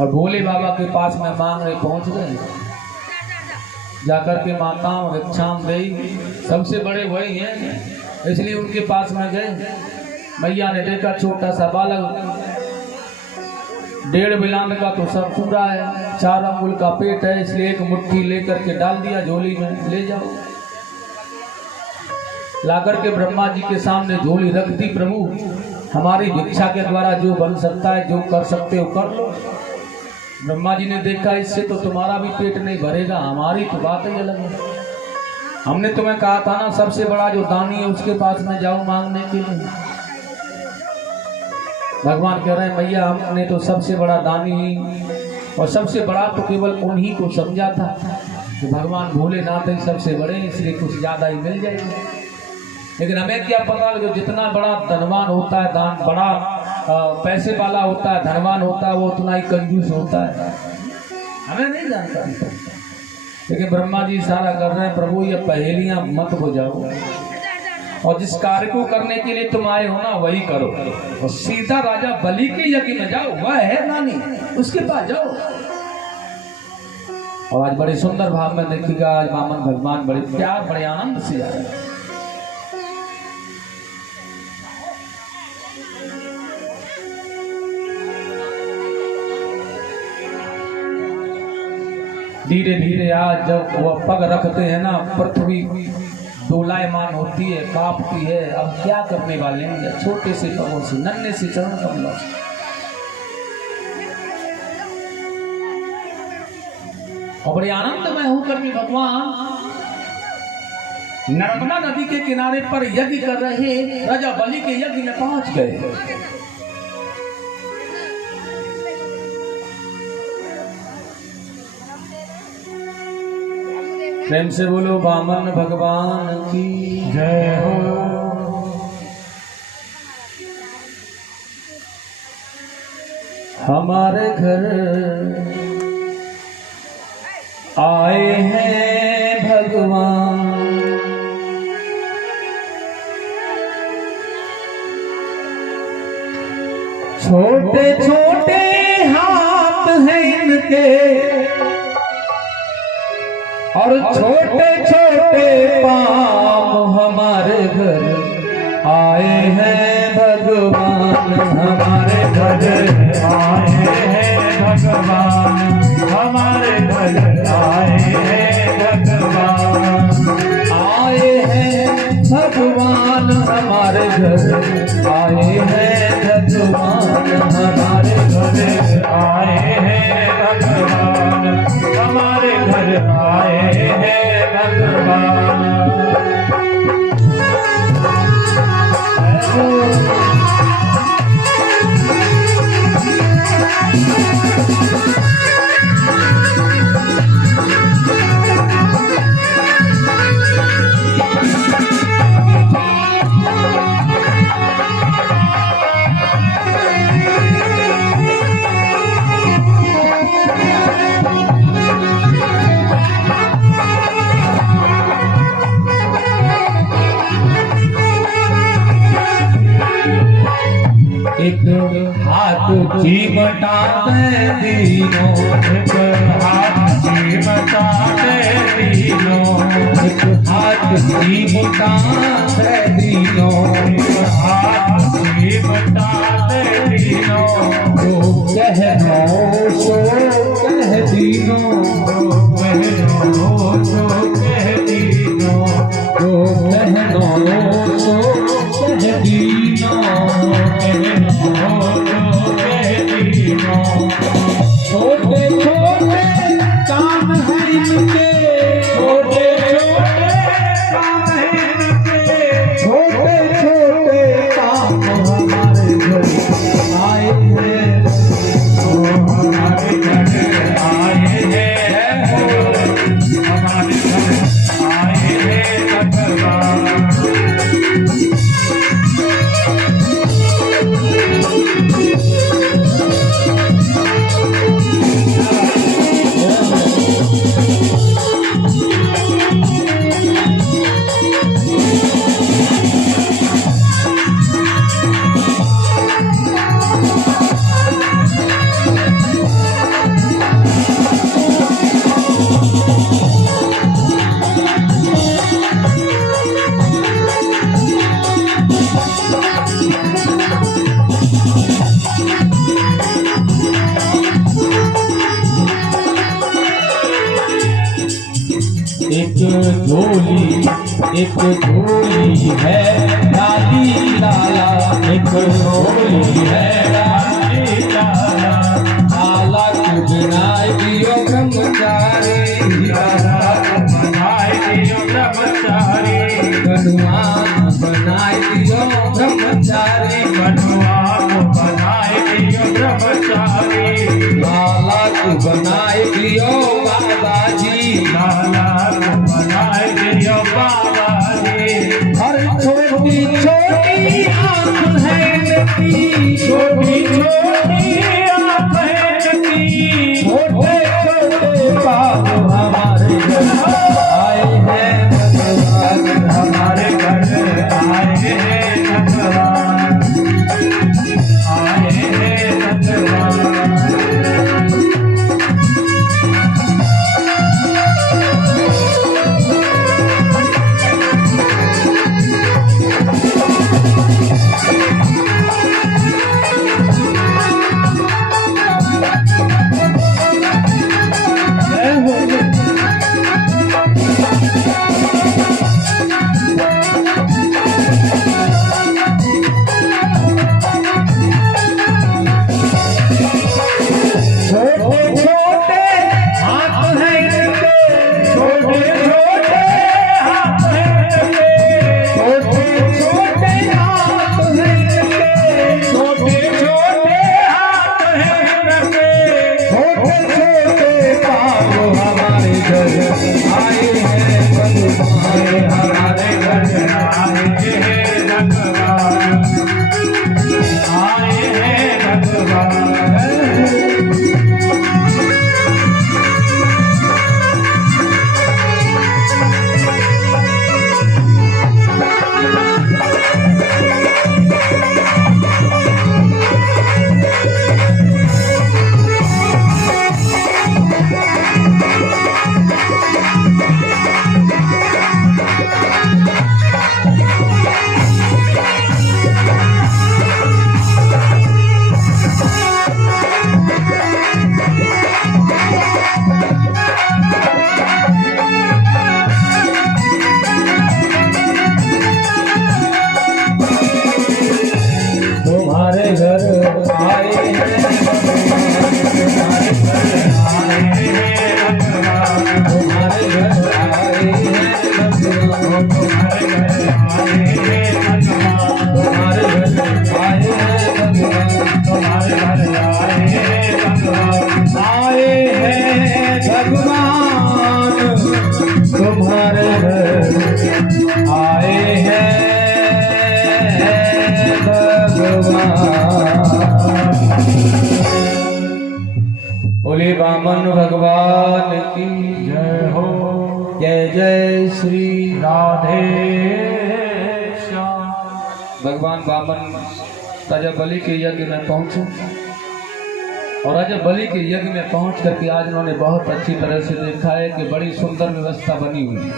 और भोले बाबा के पास में मांगने पहुंच गए। जाकर के माताओं भिक्षाम गई, सबसे बड़े वही हैं, इसलिए उनके पास में गए। मैया ने देखा छोटा सा बालक, 1.5 बिलान का तो सब पूरा है, 4 अंगुल का पेट है, इसलिए एक मुट्ठी लेकर के डाल दिया झोली में, ले जाओ। लाकर के ब्रह्मा जी के सामने झोली रख दी। प्रभु हमारी भिक्षा के द्वारा जो बन सकता है, जो कर सकते हो कर लो। ब्रह्मा जी ने देखा इससे तो तुम्हारा भी पेट नहीं भरेगा, हमारी तो बात ही अलग है। हमने तुम्हें कहा था ना, सबसे बड़ा जो दानी है उसके पास में जाओ मांगने के लिए। भगवान कह रहे हैं मैया हमने तो सबसे बड़ा दानी और सबसे बड़ा तो केवल उन्हीं को समझा था कि भगवान भोलेनाथ ही सबसे बड़े, इसलिए कुछ ज्यादा ही मिल जाएगा। लेकिन हमें क्या पता, जो जितना बड़ा धनवान होता है, दान बड़ा पैसे वाला होता है, धनवान होता है, वो उतना ही कंजूस होता है, हमें नहीं जानता। लेकिन ब्रह्मा जी इशारा कर रहे हैं प्रभु ये पहेलियां मत हो जाओ, और जिस कार्य को करने के लिए तुम आए हो ना वही करो, और सीधा राजा बलि के यज्ञ में जाओ, वह है नानी, उसके पास जाओ। और आज बड़े सुंदर भाव में देखिएगा, आज वामन भगवान बड़े प्यार बड़े आनंद से जा रहे हैं। धीरे धीरे आज जब वह पग रखते हैं ना, पृथ्वी डोलायमान होती है, कांपती है। अब क्या करने वाले हैं, छोटे से पगों से, नन्हे से चरण कमलों से। और बड़े आनंद में होकर के भगवान नर्मदा नदी के किनारे पर यज्ञ कर रहे राजा बलि के यज्ञ में पहुंच गए। प्रेम से बोलो वामन भगवान की जय हो। हमारे घर आए हैं भगवान, छोटे छोटे हाथ हैं इनके और छोटे छोटे पाँव, हमारे घर आए हैं भगवान, हमारे घर आए हैं भगवान, हमारे घर आए हैं भगवान, आए हैं भगवान, हमारे घर आए हैं भगवान, हमारे घर आए हैं भगवान, हमारे घर आए हैं भगवान। एक हाथ चिमटाते तीनों, एक हाथ चिमटाते तीनों, एक हाथ चिमटाते तीनों, एक हाथ चिमटाते तीनों, जो कहनो सो कह तीनों, जो कहनो सो कह तीनों, जो कहनो सो कह तीनों, छोटे छोटे काम हैं इनके, छोटे छोटे काम हैं इनके, छोटे छोटे काम हमारे घर आए हैं, हमारे घर आए हैं, हमारे घर आए हैं भगवान। झोली एक झोली है लाली लाला, एक झोली है लाली लाला, लाला को बनाए दियो ब्रह्मचारी, लाला को बनाए दियो ब्रह्मचारी, बनुआ बनाए दियो ब्रह्मचारी, बनुआ को बनाए दियो ब्रह्मचारी, लाला को बनाए दियो बाबा जी, लाला को बनाए दियो बाबा जी। हर छोटी छोटी आँख है इनकी, छोटी छोटी आँख है इनकी, छोटे छोटे बाप हमारे घर आए हैं भगवान, हमारे घर आए हैं भगवान, आए हैं भगवान। बोले वामन भगवान की जय हो। जय जय श्री राधे श्याम। भगवान वामन राजा बलि के यज्ञ में पहुंचे और राजा बलि के यज्ञ में पहुंच करके आज उन्होंने बहुत अच्छी तरह से देखा है कि बड़ी सुंदर व्यवस्था बनी हुई है।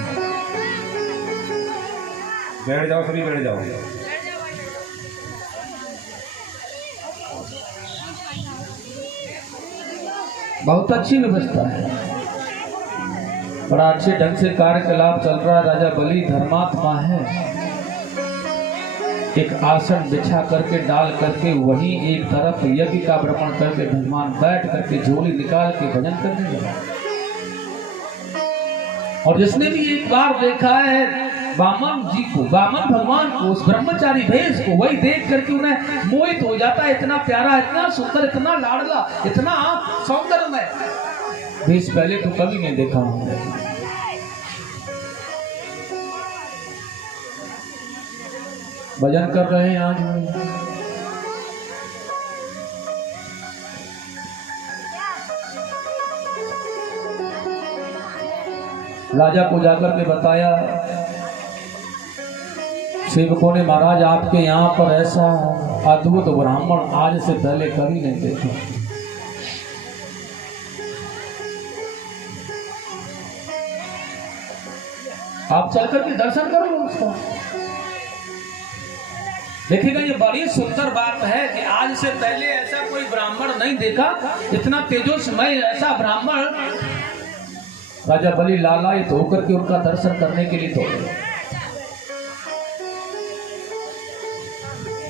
बैठ जाओ, सभी बैठ जाओ। बहुत अच्छी व्यवस्था है, बड़ा अच्छे ढंग से कार्यकलाप चल रहा है। राजा बलि धर्मात्मा है, एक आसन बिछा करके डाल करके वहीं एक तरफ यज्ञ का भ्रमण करके भगवान बैठ करके झोली निकाल के भजन करने लगा। और जिसने भी एक बार देखा है वामन जी को, वामन भगवान को, उस ब्रह्मचारी भेष को, वही देख करके उन्हें मोहित हो जाता है। इतना प्यारा, इतना सुंदर, इतना लाडला, इतना सौंदर्यमय भेष पहले तो कभी नहीं देखा हूं। भजन कर रहे हैं आज राजा को जाकर के बताया, सेवकों ने महाराज आपके यहाँ पर ऐसा अद्भुत ब्राह्मण आज से पहले कभी नहीं देखा। आप चलकर के दर्शन करो उसका, देखिएगा। ये बड़ी सुंदर बात है कि आज से पहले ऐसा कोई ब्राह्मण नहीं देखा, इतना तेजस्मय ऐसा ब्राह्मण। राजा बलि लालायित होकर के उनका दर्शन करने के लिए दौड़े।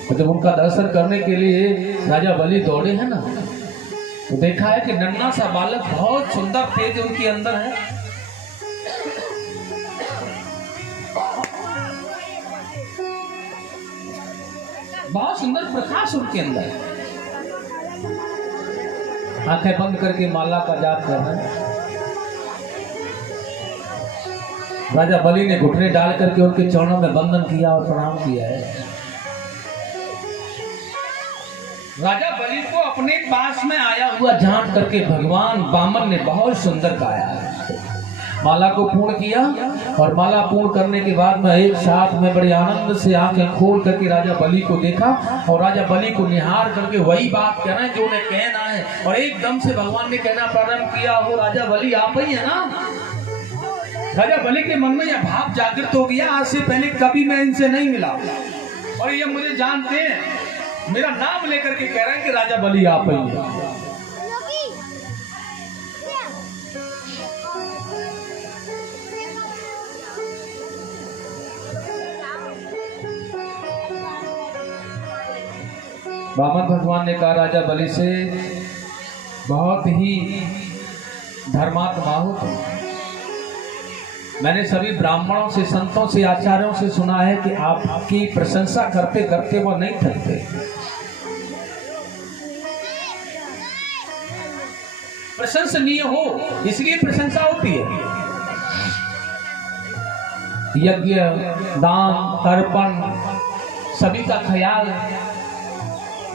तो जब उनका दर्शन करने के लिए राजा बलि दौड़े हैं ना, तो देखा है कि नन्हा सा बालक बहुत सुंदर तेज उनके अंदर है। बहुत सुंदर प्रकाश उनके अंदर है। आंखें बंद करके माला का जाप कर रहे हैं। राजा बलि ने घुटने डाल करके उनके चरणों में वंदन किया और प्रणाम किया है। राजा बलि को अपने पास में आया हुआ जान करके भगवान वामन ने बहुत सुंदर गाया है। माला को पूर्ण किया और माला पूर्ण करने के बाद में एक साथ में बड़े आनंद से आंखें खोल करके राजा बलि को देखा और राजा बलि को निहार करके वही बात कह रहे हैं जो उन्हें कहना है। और एकदम से भगवान ने कहना प्रारंभ किया, हो राजा बलि आप ही है ना। राजा बलि के मन में यह भाव जागृत हो गया, आज से पहले कभी मैं इनसे नहीं मिला और ये मुझे जानते हैं, मेरा नाम लेकर के कह रहे हैं कि राजा बलि आप ही हैं। वामन भगवान ने कहा राजा बलि से, बहुत ही धर्मात्मा हो तुम। मैंने सभी ब्राह्मणों से, संतों से, आचार्यों से सुना है कि आपकी प्रशंसा करते करते वो नहीं थकते। प्रशंसनीय हो इसलिए प्रशंसा होती है। यज्ञ, दान, तर्पण, सभी का ख्याल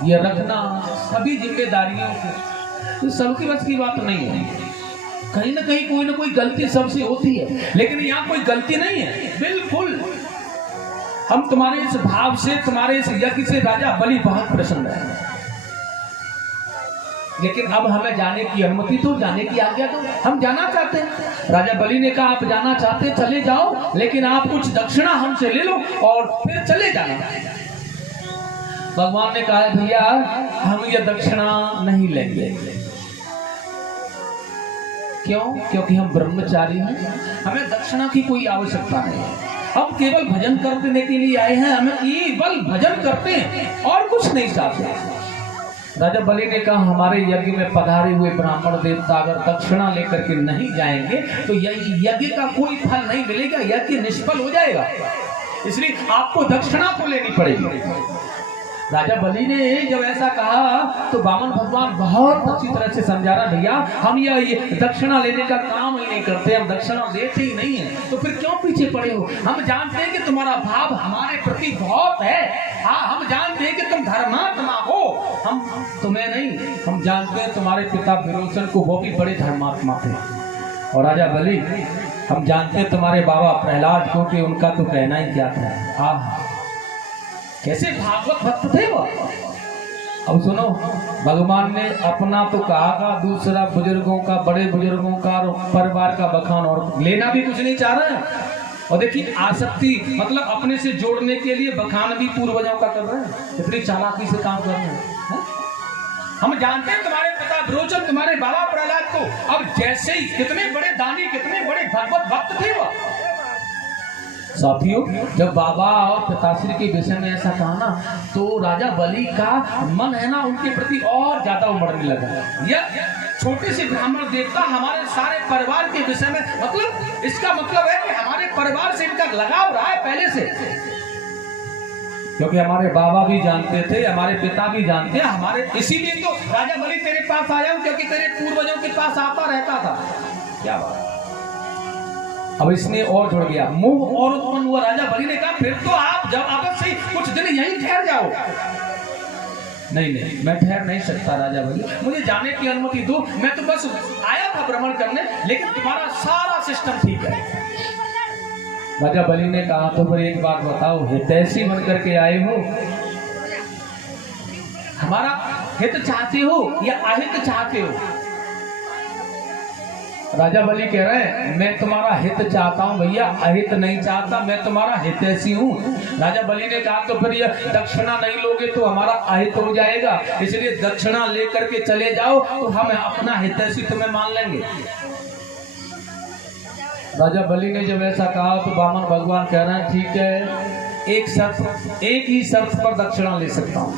ये रखना, सभी जिम्मेदारियों को, सबकी बस की बात नहीं है। कहीं ना कहीं कोई ना कोई गलती सबसे होती है, लेकिन यहाँ कोई गलती नहीं है। बिल्कुल हम तुम्हारे इस भाव से, तुम्हारे इस यज्ञ से राजा बलि बहुत प्रसन्न है। लेकिन अब हमें जाने की अनुमति दो, जाने की आज्ञा दो, हम जाना चाहते हैं। राजा बलि ने कहा आप जाना चाहते चले जाओ, लेकिन आप कुछ दक्षिणा हमसे ले लो और फिर चले जाना। भगवान ने कहा भैया हम ये दक्षिणा नहीं लेंगे। क्यों? क्योंकि हम ब्रह्मचारी हैं, हमें दक्षिणा की कोई आवश्यकता नहीं। हम केवल भजन करने के लिए आए हैं, हमें केवल भजन करते हैं और कुछ नहीं चाहते। राजा बलि ने कहा हमारे यज्ञ में पधारे हुए ब्राह्मण देवता अगर दक्षिणा लेकर के नहीं जाएंगे तो यज्ञ का कोई फल नहीं मिलेगा, यज्ञ निष्फल हो जाएगा। इसलिए आपको दक्षिणा तो लेनी पड़ेगी। राजा बलि ने जब ऐसा कहा तो वामन भगवान बहुत अच्छी तरह से समझा रहा, भैया हम ये दक्षिणा लेने का काम ही नहीं करते, हम दक्षिणा देते ही नहीं है, तो फिर क्यों पीछे पड़े हो? हम जानते हैं कि तुम्हारा भाव हमारे प्रति बहुत है। हाँ, हम जानते हैं कि तुम धर्मात्मा हो, हम तुम्हें नहीं, हम जानते हैं तुम्हारे पिता विरोचन को, वो भी बड़े धर्मात्मा थे। और राजा बलि हम जानते हैं तुम्हारे बाबा प्रहलाद को, कि उनका तो कहना ही क्या था। कैसे भागवत भक्त थे वो। अब सुनो, भगवान ने अपना तो कहा, दूसरा बुजुर्गों का, बड़े बुजुर्गों का, परिवार का बखान, और लेना भी कुछ नहीं चाह रहे हैं। और देखिए आसक्ति मतलब अपने से जोड़ने के लिए बखान भी पूर्वजों का कर रहे हैं। इतनी चालाकी से काम कर रहे हैं। हम जानते हैं तुम्हारे पिता विरोचन, तुम्हारे बाबा प्रहलाद को, अब जैसे ही कितने बड़े दानी, कितने बड़े भागवत भक्त थे वो। साथियों, जब बाबा और पिताश्री के विषय में ऐसा कहा ना, तो राजा बलि का मन है ना उनके प्रति और ज्यादा उमड़ने लगा। यह छोटे से ब्राह्मण देवता हमारे सारे परिवार के विषय में, मतलब इसका मतलब है कि हमारे परिवार से इनका लगाव रहा है पहले से, क्योंकि हमारे बाबा भी जानते थे, हमारे पिता भी जानते हैं हमारे, इसीलिए तो राजा बलि तेरे पास आया हूं, क्योंकि तेरे पूर्वजों के पास आता रहता था। क्या बात। अब इसने और जुड़ गया, मोह और उत्पन्न हुआ। राजा बलि ने कहा फिर तो आप जब आपस से कुछ दिन यहीं ठहर जाओ। नहीं नहीं, मैं ठहर नहीं सकता राजा बलि, मुझे जाने की अनुमति दो। मैं तो बस आया था भ्रमण करने, लेकिन तुम्हारा सारा सिस्टम ठीक है। राजा बलि ने कहा तो फिर एक बात बताओ, हितैषी बन करके आए हो, हमारा हित चाहते हो या अहित चाहते हो? राजा बलि कह रहे हैं मैं तुम्हारा हित चाहता हूं भैया, अहित नहीं चाहता, मैं तुम्हारा हितैषी हूं। राजा बलि ने कहा तो फिर ये दक्षिणा नहीं लोगे तो हमारा अहित हो जाएगा, इसलिए दक्षिणा लेकर के चले जाओ तो हम अपना हितैषी तुम्हें मान लेंगे। राजा बलि ने जब ऐसा कहा तो वामन भगवान कह रहे हैं ठीक है, एक ही शर्त पर दक्षिणा ले सकता हूँ।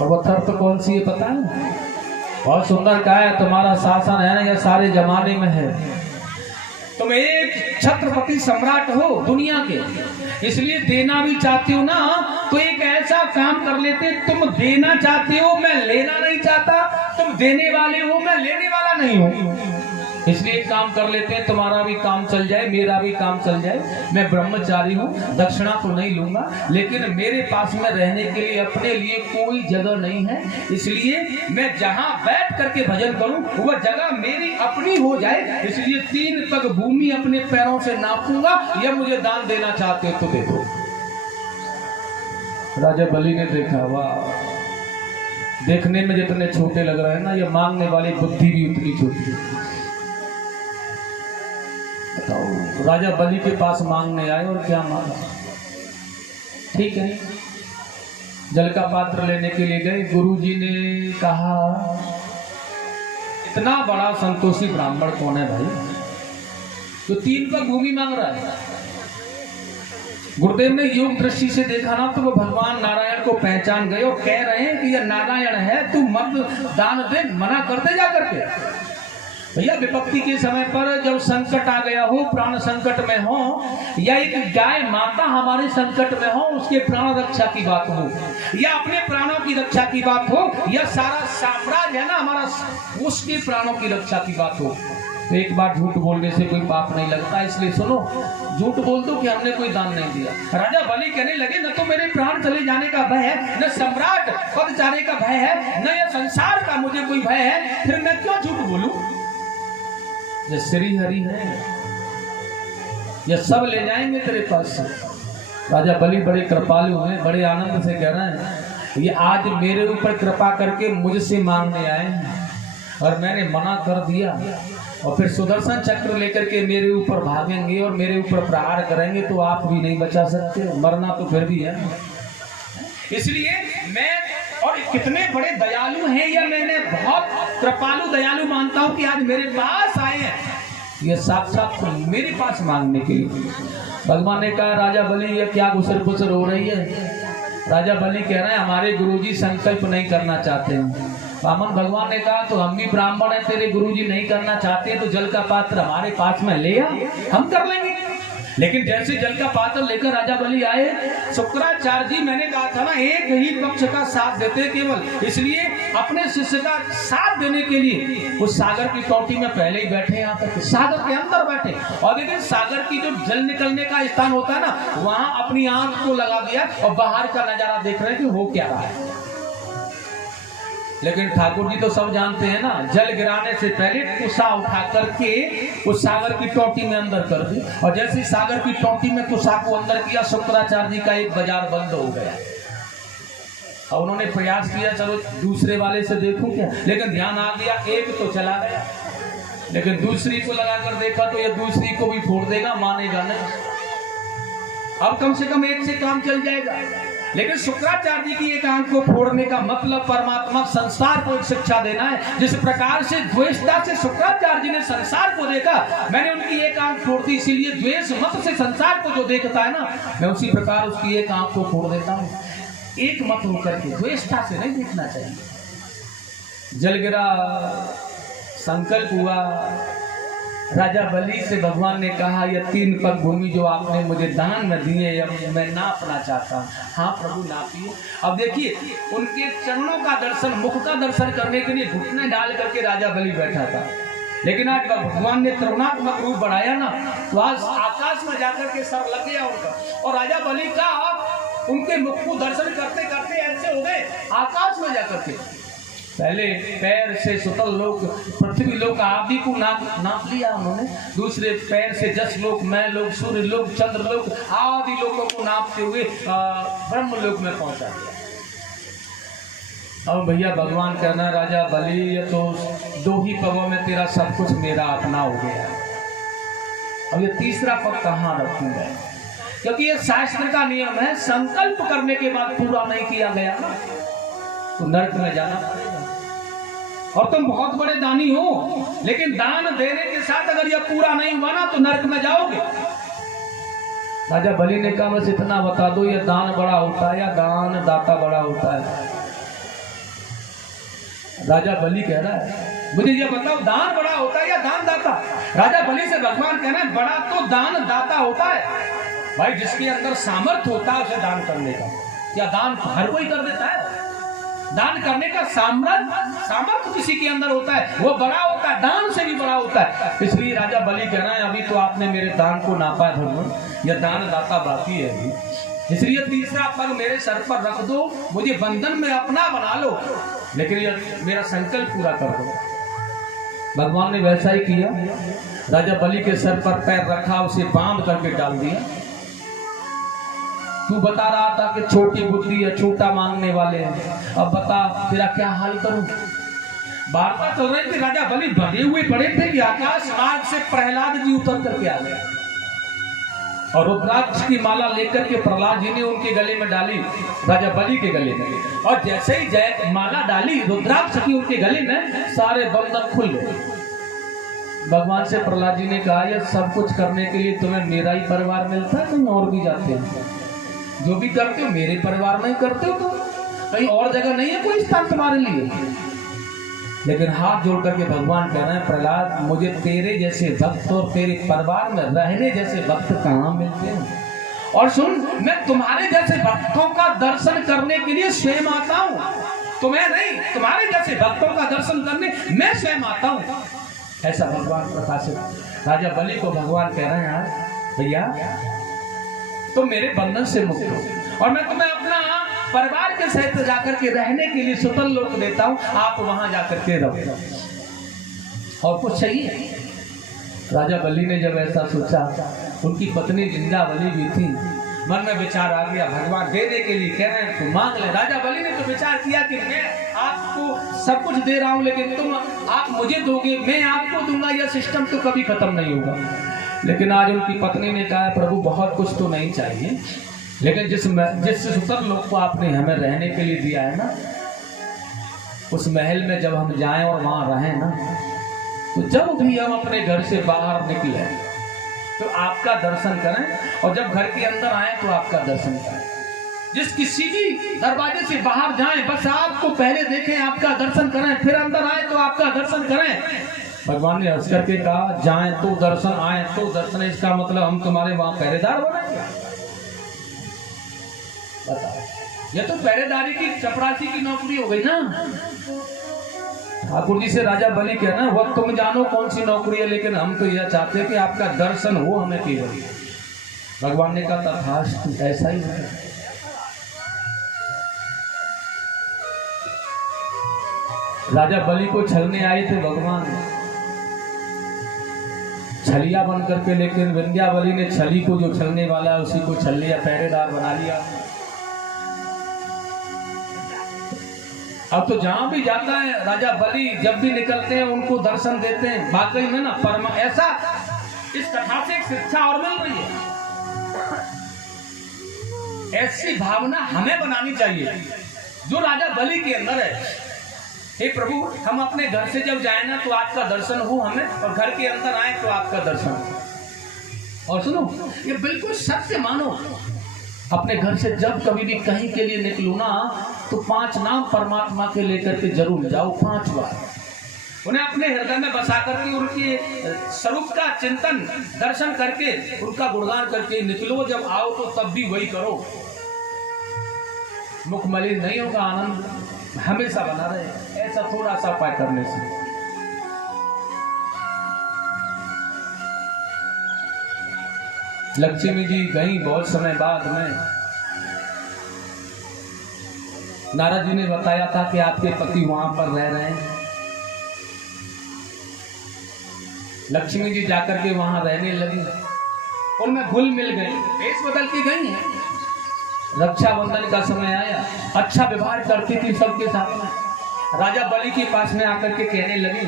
और वो शर्त कौन सी है पता है? बहुत सुंदर कहा है, तुम्हारा शासन है ना यह सारे जमाने में है, तुम एक छत्रपति सम्राट हो दुनिया के, इसलिए देना भी चाहते हो ना, तो एक ऐसा काम कर लेते, तुम देना चाहते हो, मैं लेना नहीं चाहता, तुम देने वाले हो, मैं लेने वाला नहीं हूं, इसलिए एक काम कर लेते हैं, तुम्हारा भी काम चल जाए, मेरा भी काम चल जाए। मैं ब्रह्मचारी हूँ, दक्षिणा तो नहीं लूंगा, लेकिन मेरे पास में रहने के लिए अपने लिए कोई जगह नहीं है, इसलिए मैं जहाँ बैठ करके भजन करूं वह जगह मेरी अपनी हो जाए, इसलिए 3 पग भूमि अपने पैरों से नापूंगा, यह मुझे दान देना चाहते हो तो दे दो। राजा बलि ने देखा, वाह, देखने में जितने छोटे लग रहे हैं ना, ये मांगने वाली बुद्धि भी उतनी छोटी है। बताओ, राजा बलि के पास मांगने आए और क्या मांगा? ठीक है, जल का पात्र लेने के लिए गए, गुरुजी ने कहा इतना बड़ा संतोषी ब्राह्मण कौन है भाई जो 3 पग भूमि मांग रहा है? गुरुदेव ने योग दृष्टि से देखा ना, तो वो भगवान नारायण को पहचान गए और कह रहे हैं कि यह नारायण है, तू मत दान दे, मना कर दे जा करके। भैया विपत्ति के समय पर जब संकट आ गया हो, प्राण संकट में हो, या एक गाय माता हमारे संकट में हो, उसके प्राण रक्षा की बात हो, या अपने प्राणों की रक्षा की बात हो, या सारा साम्राज्य है ना हमारा, उसके प्राणों की रक्षा की बात हो, तो एक बार झूठ बोलने से कोई पाप नहीं लगता। इसलिए सुनो, झूठ बोल दो कि हमने कोई दान नहीं दिया। राजा बलि कहने लगे, न तो मेरे प्राण चले जाने का भय है, न सम्राट पद जाने का भय है, न यह संसार का मुझे कोई भय है, फिर मैं क्यों झूठ बोलूं? ये श्री हरि है, ये सब ले जाएंगे तेरे पास से। राजा बलि बड़े कृपालु हैं, बड़े आनंद से कह रहे हैं, ये आज मेरे ऊपर कृपा करके मुझसे मांगने आए हैं और मैंने मना कर दिया, और फिर सुदर्शन चक्र लेकर के मेरे ऊपर भागेंगे और मेरे ऊपर प्रहार करेंगे तो आप भी नहीं बचा सकते, मरना तो फिर भी है। इसलिए मैं, और कितने बड़े दयालु हैं, या मैंने बहुत कृपालु दयालु मानता हूं कि आज मेरे पास आए हैं, ये साक्षात मेरे पास मांगने के लिए। भगवान ने कहा, राजा बलि ये क्या गुसर गुसर हो रही है? राजा बलि कह रहे हैं, हमारे गुरुजी संकल्प नहीं करना चाहते हैं। वामन भगवान ने कहा, तो हम भी ब्राह्मण हैं, तेरे गुरुजी नहीं करना चाहते, तो जल का पात्र हमारे पास में ले आ, हम कर लेंगे। लेकिन जैसे जल का पात्र लेकर राजा बलि आए, शुक्राचार्य जी, मैंने कहा था ना, एक ही पक्ष का साथ देते केवल, इसलिए अपने शिष्य का साथ देने के लिए उस सागर की टोटी में पहले ही बैठे, यहाँ तक सागर के अंदर बैठे, और देखिए सागर की जो जल निकलने का स्थान होता है ना, वहां अपनी आंख को लगा दिया और बाहर का नजारा देख रहे हैं कि हो क्या रहा है। लेकिन ठाकुर जी तो सब जानते हैं ना, जल गिराने से पहले कुसा उठा करके उस सागर की टोटी में अंदर कर दी, और जैसे सागर की टोटी में कुसा को अंदर किया, शुक्राचार्य जी का एक बाजार बंद हो गया। और उन्होंने प्रयास किया, चलो दूसरे वाले से देखूं क्या, लेकिन ध्यान आ गया, एक तो चला गया, लेकिन दूसरी को लगाकर देखा तो ये दूसरी को भी फोड़ देगा, मानेगा नहीं। अब कम से कम एक से काम चल जाएगा। लेकिन शुक्राचार्य जी की एक आंख को फोड़ने का मतलब परमात्मा संसार को एक शिक्षा देना है। जिस प्रकार से द्वेषता से शुक्राचार्य जी ने संसार को देखा, मैंने उनकी एक आंख फोड़ दी, इसीलिए द्वेष मत से संसार को जो देखता है ना, मैं उसी प्रकार उसकी एक आंख को फोड़ देता हूँ। एक मत होकर के द्वेषता से नहीं देखना चाहिए। जल गिरा, संकल्प हुआ, राजा बलि से भगवान ने कहा, यह 3 पग भूमि जो आपने मुझे दान में दिए, मैं नापना चाहता हूँ। हाँ प्रभु नापिए। अब देखिए, उनके चरणों का दर्शन, मुख का दर्शन करने के लिए घुटने डाल करके राजा बलि बैठा था, लेकिन आज भगवान ने त्रिगुणात्मक रूप बढ़ाया ना, तो आज आकाश में जाकर के सर लग गया उनका, और राजा बलि का उनके मुख को दर्शन करते करते ऐसे हो गए आकाश में जाकर के। पहले पैर से सुतल लोक, पृथ्वी लोक आदि को नाप लिया उन्होंने, दूसरे पैर से जस लोक, मैं लोक, सूर्य लोक, चंद्र लोक आदि लोकों को नापते हुए ब्रह्म लोक में पहुंचा दिया। अब भैया भगवान कहना, राजा बलि ये तो 2 ही पगों में तेरा सब कुछ मेरा अपना हो गया, अब ये तीसरा पग कहाँ रखूंगा? क्योंकि ये शास्त्र का नियम है, संकल्प करने के बाद पूरा नहीं किया गया तो नरक में जाना पड़ेगा। और तुम बहुत बड़े दानी हो, लेकिन दान देने के साथ अगर यह पूरा नहीं हुआ ना तो नरक में जाओगे। राजा बलि ने कहा बस इतना बता दो, यह दान बड़ा होता है या दान दाता बड़ा होता है? राजा बलि कह रहा है मुझे ये बताओ, दान बड़ा होता है या दान दाता? राजा बलि से भगवान कह रहे हैं बड़ा तो दान दाता होता है भाई, जिसके अंदर सामर्थ्य होता है उसे दान करने का। क्या दान हर कोई कर देता है? दान करने का सामर्थ्य किसी के अंदर होता है, वो बड़ा होता है, दान से भी बड़ा होता है। इसलिए राजा बलि कह रहा है अभी तो आपने मेरे दान को नापा है भगवान, यह दान दाता बाकी है अभी, इसलिए तीसरा पग मेरे सर पर रख दो, मुझे बंधन में अपना बना लो, लेकिन यह मेरा संकल्प पूरा कर दो। भगवान ने वैसा ही किया। राजा बलि के सर पर पैर रखा, उसे बांध करके डाल दिया। तू बता रहा था कि छोटी बुद्धि है, छोटा मांगने वाले हैं, अब बता तेरा क्या हाल करूं? वार्ता चल रही थी, राजा बलि बंधे हुए पड़े थे कि आकाश मार्ग से प्रहलाद जी उतर करके आ गए और रुद्राक्ष की माला लेकर के प्रहलाद जी ने उनके गले में डाली, राजा बलि के गले में, और जैसे ही जय माला डाली रुद्राक्ष की उनके गले में, सारे बंधन खुल गए। भगवान से प्रहलाद जी ने कहा यह सब कुछ करने के लिए तुम्हें मेरा ही परिवार मिलता है, तुम और भी जाते हो? जो भी करते हो मेरे परिवार में ही करते हो, तो कहीं और जगह नहीं है कोई स्थान तुम्हारे लिए? लेकिन हाथ जोड़ करके भगवान कह रहे हैं प्रहलाद, मुझे तेरे जैसे भक्त और तेरे परिवार में रहने जैसे भक्त कहाँ मिलते हैं? और सुन, मैं तुम्हारे जैसे भक्तों का दर्शन करने के लिए स्वयं आता हूँ, तुम्हें नहीं, तुम्हारे जैसे भक्तों का दर्शन करने मैं स्वयं आता हूँ। ऐसा भगवान प्रकाशित। राजा बलि को भगवान कह रहे हैं यार भैया तुम मेरे बंधन से मुक्त हो और मैं तुम्हें अपना परिवार के सहित जाकर के रहने के लिए सुतल लोक देता हूं, आप वहां जाकर के रहो। और कुछ चाहिए? राजा बलि ने जब ऐसा सोचा, उनकी पत्नी जिंदाबली भी थी, मन में विचार आ गया भगवान देने के लिए कह रहे हैं तो मांग ले। राजा बलि ने तो विचार किया कि मैं आपको सब कुछ दे रहा हूं, लेकिन आप मुझे दोगे, मैं आपको दूंगा, यह सिस्टम तो कभी खत्म नहीं होगा। लेकिन आज उनकी पत्नी ने कहा प्रभु बहुत कुछ तो नहीं चाहिए, लेकिन जिस सुतर लोक को आपने हमें रहने के लिए दिया है ना, उस महल में जब हम जाएं और वहां रहें ना, तो जब भी हम अपने घर से बाहर निकले तो आपका दर्शन करें, और जब घर के अंदर आए तो आपका दर्शन करें। जिस किसी भी दरवाजे से बाहर जाएं बस आपको पहले देखें, आपका दर्शन करें, फिर अंदर आए तो आपका दर्शन करें। भगवान ने हंस करके कहा जाएं तो दर्शन, आए तो दर्शन, इसका मतलब हम तुम्हारे वहां पहरेदार बनाएंगे? बताओ, ये तो पहरेदारी की चपरासी की नौकरी हो गई ना। ठाकुर जी से राजा बलि कहना वक्त तुम जानो कौन सी नौकरी है, लेकिन हम तो यह चाहते हैं कि आपका दर्शन हो हमें केवल। भगवान ने कहा तथास्तु, ऐसा ही है। राजा बलि को छलने आए थे भगवान, छलिया बन करके, लेकिन विंध्यावली ने छली को, जो छलने वाला है उसी को छल लिया, पहरेदार बना लिया। अब तो जहां भी जाता है राजा बलि, जब भी निकलते हैं उनको दर्शन देते हैं। वाकई में ना परमा ऐसा इस कथा से एक शिक्षा और मिल रही है, ऐसी भावना हमें बनानी चाहिए जो राजा बलि के अंदर है। हे प्रभु, हम अपने घर से जब जाए ना तो आपका दर्शन हो हमें, और घर के अंदर आए तो आपका दर्शन हो। और सुनो, ये बिल्कुल सत्य मानो, अपने घर से जब कभी भी कहीं के लिए निकलो ना तो 5 नाम परमात्मा के लेकर के जरूर जाओ, 5 बार उन्हें अपने हृदय में बसा करके उनके स्वरूप का चिंतन दर्शन करके उनका गुणगान करके निकलो। जब आओ तो तब भी वही करो, मुख मलिन नहीं होगा, आनंद हमेशा बना रहे। ऐसा थोड़ा सा उपाय करने से लक्ष्मी जी गई बहुत समय बाद में। नारद जी ने बताया था कि आपके पति वहां पर रह रहे हैं। लक्ष्मी जी जाकर के वहां रहने लगी, उनमें घुल मिल गई, भेष बदल के गई है। रक्षाबंधन का समय आया, अच्छा व्यवहार करती थी सबके साथ में। राजा बलि के पास में आकर के कहने लगी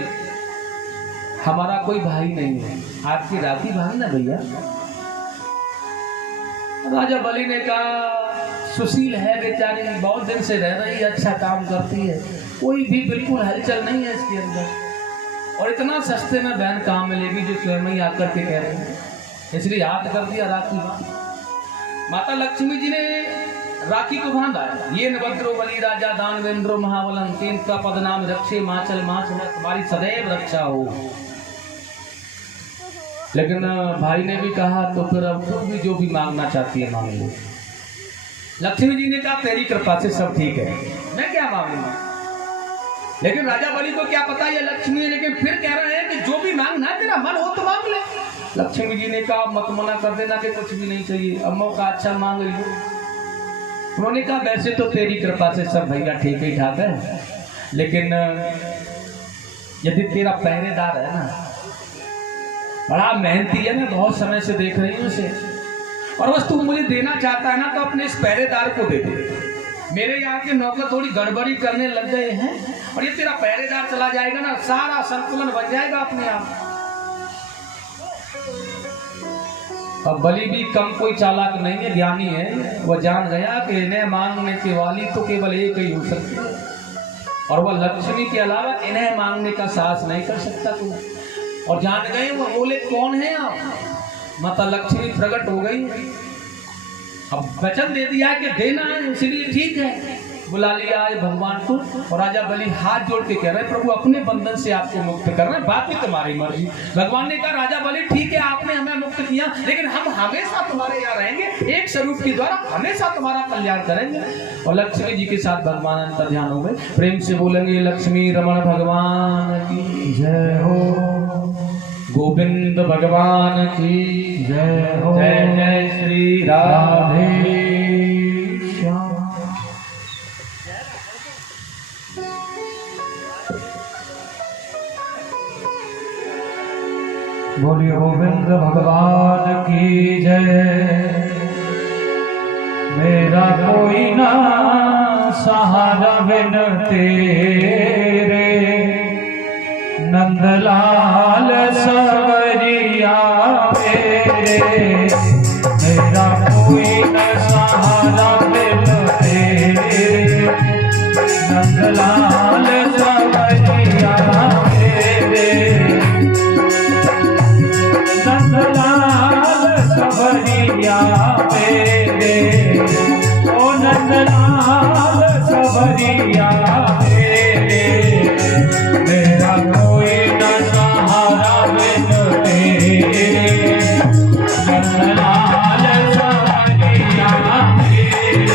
हमारा कोई भाई नहीं है, आपकी राखी बहन है भैया। राजा बलि ने कहा सुशील है बेचारी, बहुत दिन से रह रही है, अच्छा काम करती है, कोई भी बिल्कुल हलचल नहीं है इसके अंदर। और इतना सस्ते में बहन कहाँ मिलेगी जो स्वयं ही आकर के कह रहे हैं। इसलिए याद कर दिया राखी। माता लक्ष्मी जी ने राखी को बांधा है। ये नभद्रो बलि राजा दानवेंद्रो महाबलम तेन का पदनाम रक्षे माचल माच तुम्हारी सदैव रक्षा हो। लेकिन भाई ने भी कहा तो फिर अब खुद भी जो भी मांगना चाहती है मांग लो। लक्ष्मी जी ने कहा तेरी कृपा से सब ठीक है, मैं क्या मांगूंगा। लेकिन राजा बलि को क्या पता ये लक्ष्मी है, लेकिन फिर कह रहे हैं कि जो भी मांगना तेरा मन हो तो मांग ले। लक्ष्मी जी ने कहा मत मना कर देना कि कुछ भी नहीं चाहिए, अब मौका अच्छा मांग लो। उन्होंने कहा वैसे तो तेरी कृपा से सब भैया ठीक ही ठाक है, लेकिन यदि तेरा पहरेदार है ना, बड़ा मेहनती है ना, बहुत समय से देख रही हूँ उसे, और बस तू मुझे देना चाहता है ना तो अपने इस पहरेदार को दे दे। मेरे यहाँ के नौकर थोड़ी गड़बड़ी करने लग गए हैं और ये तेरा पहरेदार चला जाएगा ना, सारा संतुलन बन जाएगा अपने आप। अब बलि भी कम कोई चालाक नहीं है, ज्ञानी है। वह जान गया कि इन्हें मांगने के वाली तो केवल एक ही हो सकती है, और वह लक्ष्मी के अलावा इन्हें मांगने का साहस नहीं कर सकता तू। और जान गए वो बोले कौन है आप। माता लक्ष्मी प्रकट हो गई, अब वचन दे दिया कि देना है, इसलिए ठीक है। बुला लिया आज भगवान को, और राजा बलि हाथ जोड़ के कह रहे प्रभु अपने बंधन से आपको मुक्त करना, बात भी तुम्हारी मर्जी। भगवान ने कहा राजा बलि ठीक है आपने हमें मुक्त किया, लेकिन हम हमेशा तुम्हारे यहाँ रहेंगे, एक स्वरूप के द्वारा हमेशा तुम्हारा कल्याण करेंगे। और लक्ष्मी जी के साथ भगवान अंतर ध्यान हो गए। प्रेम से बोलेंगे लक्ष्मी रमण भगवान की जय हो, गोविंद भगवान की जय हो, जय जय श्री राधे श्याम। बोलिए गोविंद भगवान की जय। मेरा कोई ना सहारा बिन तेरे, नंदलाल सवरिया मेरे। मेरा कोई न सहारा बिन तेरे, नंदलाल सवरिया मेरे। नंदलाल सवरिया मेरे, ओ नंदलाल सवरिया मेरे। मेरा कोई न सहारा बिन तेरे, नंदलाल सवरिया मेरे।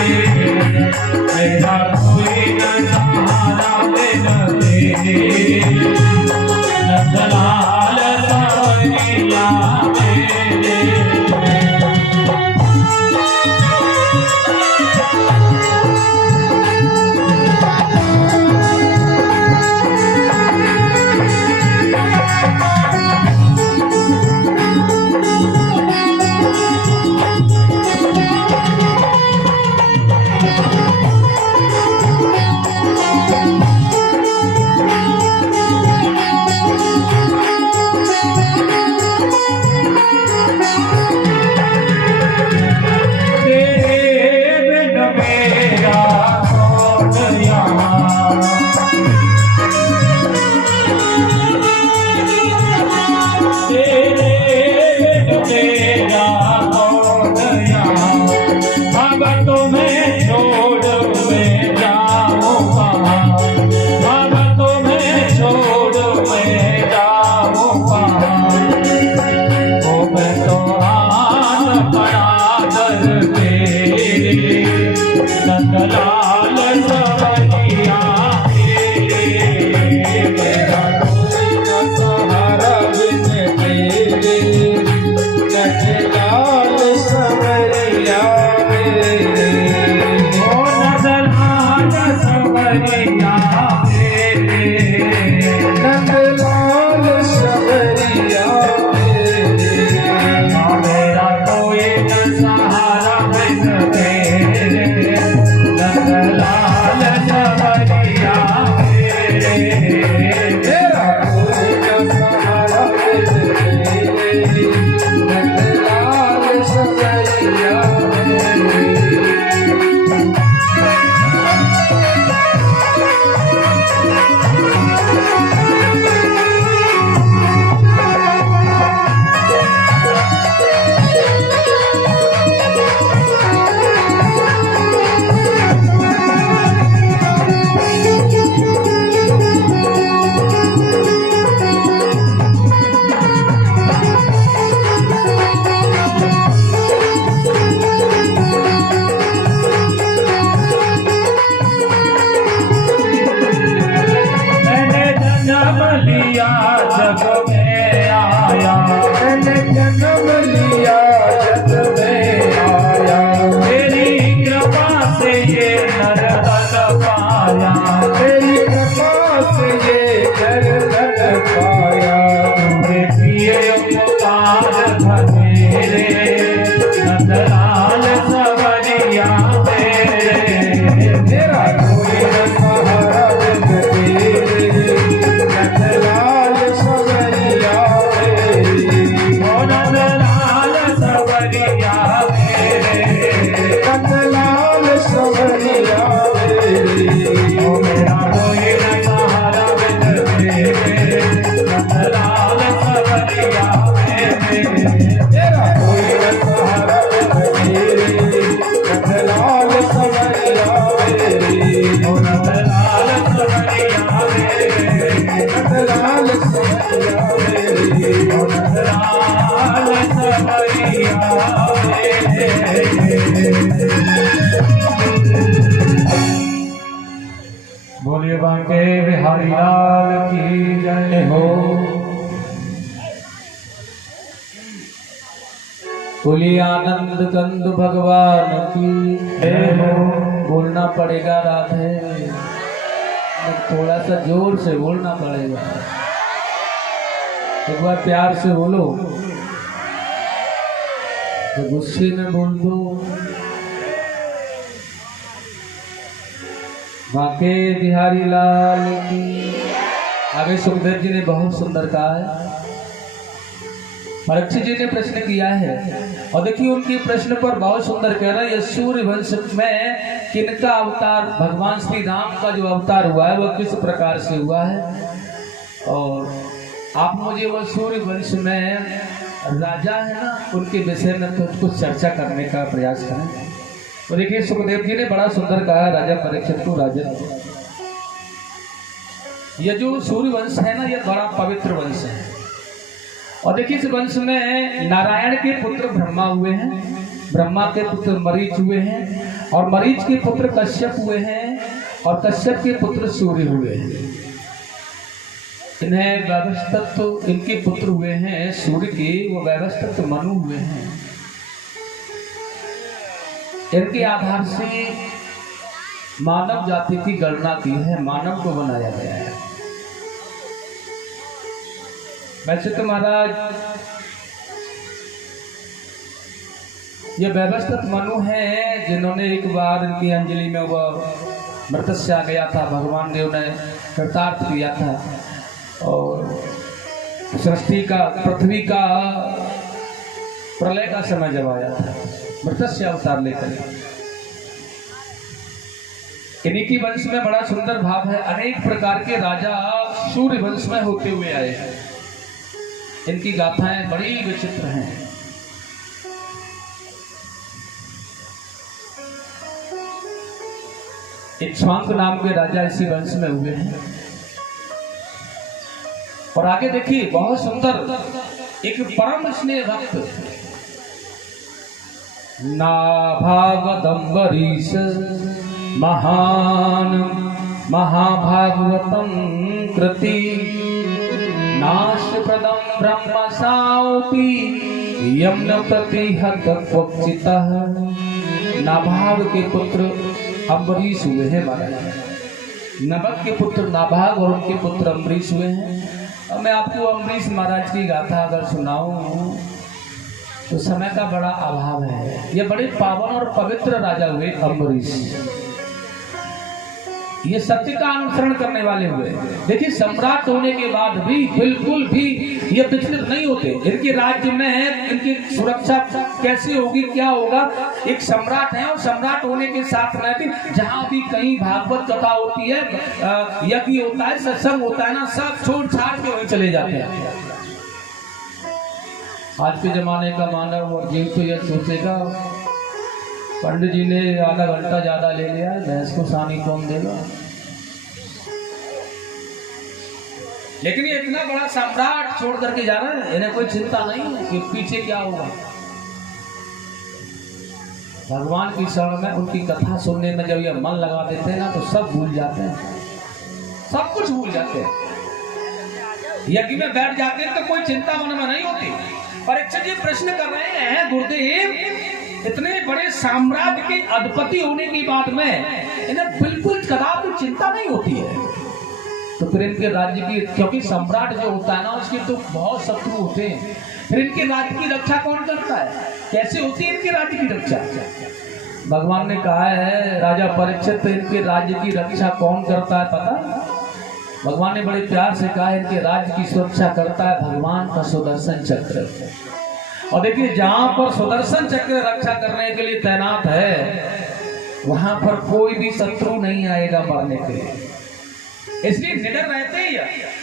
जग में आया, मैंने जन्म लिया जग में आया, तेरी कृपा से ये नर धन पाया, तेरी कृपा से ये नर धन पाया, तुम्हें पिए उपकार धनेरे, नंदलाल सवरिया मेरे, तेरा कोई न सहारा तेरे, नंदलाल सवरिया मेरे, ओ नंदलाल सवरिया मेरे, नंदलाल सवरिया मेरे, ओ मेरा कोई न सहारा तेरे, नंदलाल सवरिया मेरे, तेरा कोई न सहारा तेरे, नंदलाल सवरिया मेरे, ओ नंदलाल सवरिया मेरे, नंदलाल सवरिया मेरे, ओ नंदलाल सवरिया मेरे। बोलिए बांके बिहारी लाल की जय हो। बोलिए आनंद कंद भगवान की जय हो। बोलना पड़ेगा राधे, थोड़ा सा जोर से बोलना पड़ेगा, एक बार प्यार से बोलो, तो गुस्से में बोल दो। बांके बिहारी लाल की। आगे सुखदेव जी ने बहुत सुंदर कहा है, परीक्षित जी ने प्रश्न किया है, और देखिए उनके प्रश्न पर बहुत सुंदर कह रहा है, ये सूर्य वंश में किनका अवतार, भगवान श्री राम का जो अवतार हुआ है वह किस प्रकार से हुआ है, और आप मुझे वह सूर्य वंश में राजा है ना उनके विषय में तो कुछ चर्चा करने का प्रयास करें। तो देखिए सुखदेव जी ने बड़ा सुंदर कहा राजा परीक्षित को, राजा ये जो सूर्य वंश है ना ये बड़ा पवित्र वंश है, और देखिए इस वंश में नारायण के पुत्र ब्रह्मा हुए हैं, ब्रह्मा के पुत्र मरीच हुए हैं, और मरीच के पुत्र कश्यप हुए हैं, और कश्यप के पुत्र सूर्य हुए हैं। इन्हें वैवस्वत इनके पुत्र हुए हैं सूर्य के, वो वैवस्वत मनु हुए हैं। इनके आधार से मानव जाति की गणना की है, मानव को बनाया गया है। वैसे तो महाराज ये वैवस्वत मनु हैं जिन्होंने एक बार इनकी अंजलि में वह मृत्युशा गया था, भगवान देव ने कृतार्थ किया था, और सृष्टि का पृथ्वी का प्रलय का समय जब आया था मृत्युशा अवतार लेकर। इन्हीं की वंश में बड़ा सुंदर भाव है, अनेक प्रकार के राजा सूर्य वंश में होते हुए आए हैं। इनकी गाथाएं बड़ी विचित्र हैं। इक्ष्वाक नाम के राजा इसी वंश में हुए हैं, और आगे देखिए बहुत सुंदर एक परम स्नेह भक्त नाभागदम्बरीश महान महाभागवतम कृति नाशप्रदं ब्रह्मसाओपि यम्न प्रतिहत क्वचितः। नाभाग के पुत्र अम्बरीश हुए हैं महाराज, नभग के पुत्र नाभाग और उनके पुत्र अम्बरीश हुए हैं। और मैं आपको अम्बरीश महाराज की गाथा अगर सुनाऊं तो समय का बड़ा अभाव है। ये बड़े पावन और पवित्र राजा हुए अम्बरीश, ये सत्य का अनुसरण करने वाले हुए। देखिए सम्राट होने के बाद भी बिल्कुल भी ये विचलित नहीं होते। इनके राज्य में इनकी सुरक्षा कैसे होगी, क्या होगा, एक सम्राट है और सम्राट होने के साथ में भी जहाँ भी कहीं भागवत कथा होती है, यज्ञ होता है, सत्संग होता है ना, सब छोड़ छाड़ के वहीं चले जाते हैं। आज के जमाने का मानव और जीव तो यह सोचेगा पंडित जी ने आधा घंटा ज्यादा ले लिया, भैंस को सानी कौन देगा। लेकिन ये इतना बड़ा सम्राट छोड़ करके जा रहे हैं, इन्हें कोई चिंता नहीं है कि पीछे क्या होगा। भगवान की शरण में उनकी कथा सुनने में जब ये मन लगा देते हैं ना तो सब भूल जाते हैं, सब कुछ भूल जाते हैं। यज्ञ में बैठ जाते हैं तो कोई चिंता मन में नहीं होती। परीक्षित जी प्रश्न कर रहे हैं, गुरुदेव इतने बड़े साम्राज्य के अधिपति होने की बात में इन्हें बिल्कुल कदापि चिंता नहीं होती है, तो फिर इनके राज्य की, क्योंकि सम्राट जो होता है ना उसके तो बहुत शत्रु होते हैं, फिर इनके राज्य की रक्षा कौन करता है, कैसे होती है इनके राज्य की रक्षा? भगवान ने कहा है राजा परीक्षित, इनके राज्य की रक्षा कौन करता है पता? भगवान ने बड़े प्यार से कहा इनके राज्य की सुरक्षा करता है भगवान का सुदर्शन चक्र। और देखिए जहां पर सुदर्शन चक्र रक्षा करने के लिए तैनात है वहां पर कोई भी शत्रु नहीं आएगा मारने के लिए, इसलिए निडर रहते ही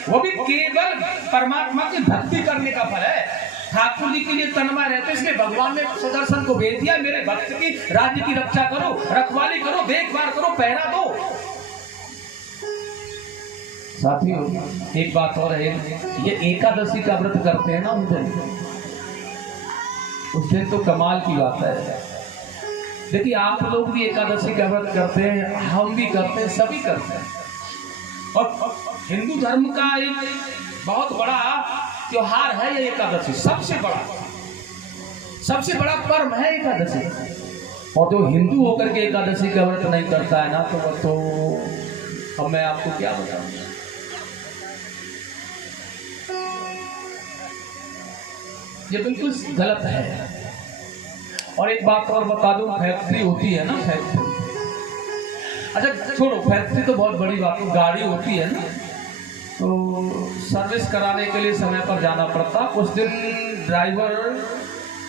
वो भी केवल परमात्मा की भक्ति करने का फल है, ठाकुर जी के लिए तन्मय रहते, इसलिए भगवान ने सुदर्शन को भेज दिया मेरे भक्त की राज्य की रक्षा करो, रखवाली करो, देखभाल करो, पहरा दो। साथियों एक बात और है, ये एकादशी का व्रत करते हैं ना उस दिन तो कमाल की बात है। देखिए आप लोग भी एकादशी का व्रत करते हैं, हम भी करते हैं, सभी करते हैं, और हिंदू धर्म का एक बहुत बड़ा त्योहार है ये एकादशी, सबसे बड़ा पर्व है एकादशी। और जो हिंदू होकर के एकादशी का व्रत नहीं करता है ना तो अब मैं आपको क्या बताऊं। ये बिल्कुल गलत है। और एक बात और बता दूं, फैक्ट्री होती है ना, फैक्ट्री, अच्छा छोड़ो फैक्ट्री तो बहुत बड़ी बात है, गाड़ी होती है ना तो सर्विस कराने के लिए समय पर जाना पड़ता। उस दिन ड्राइवर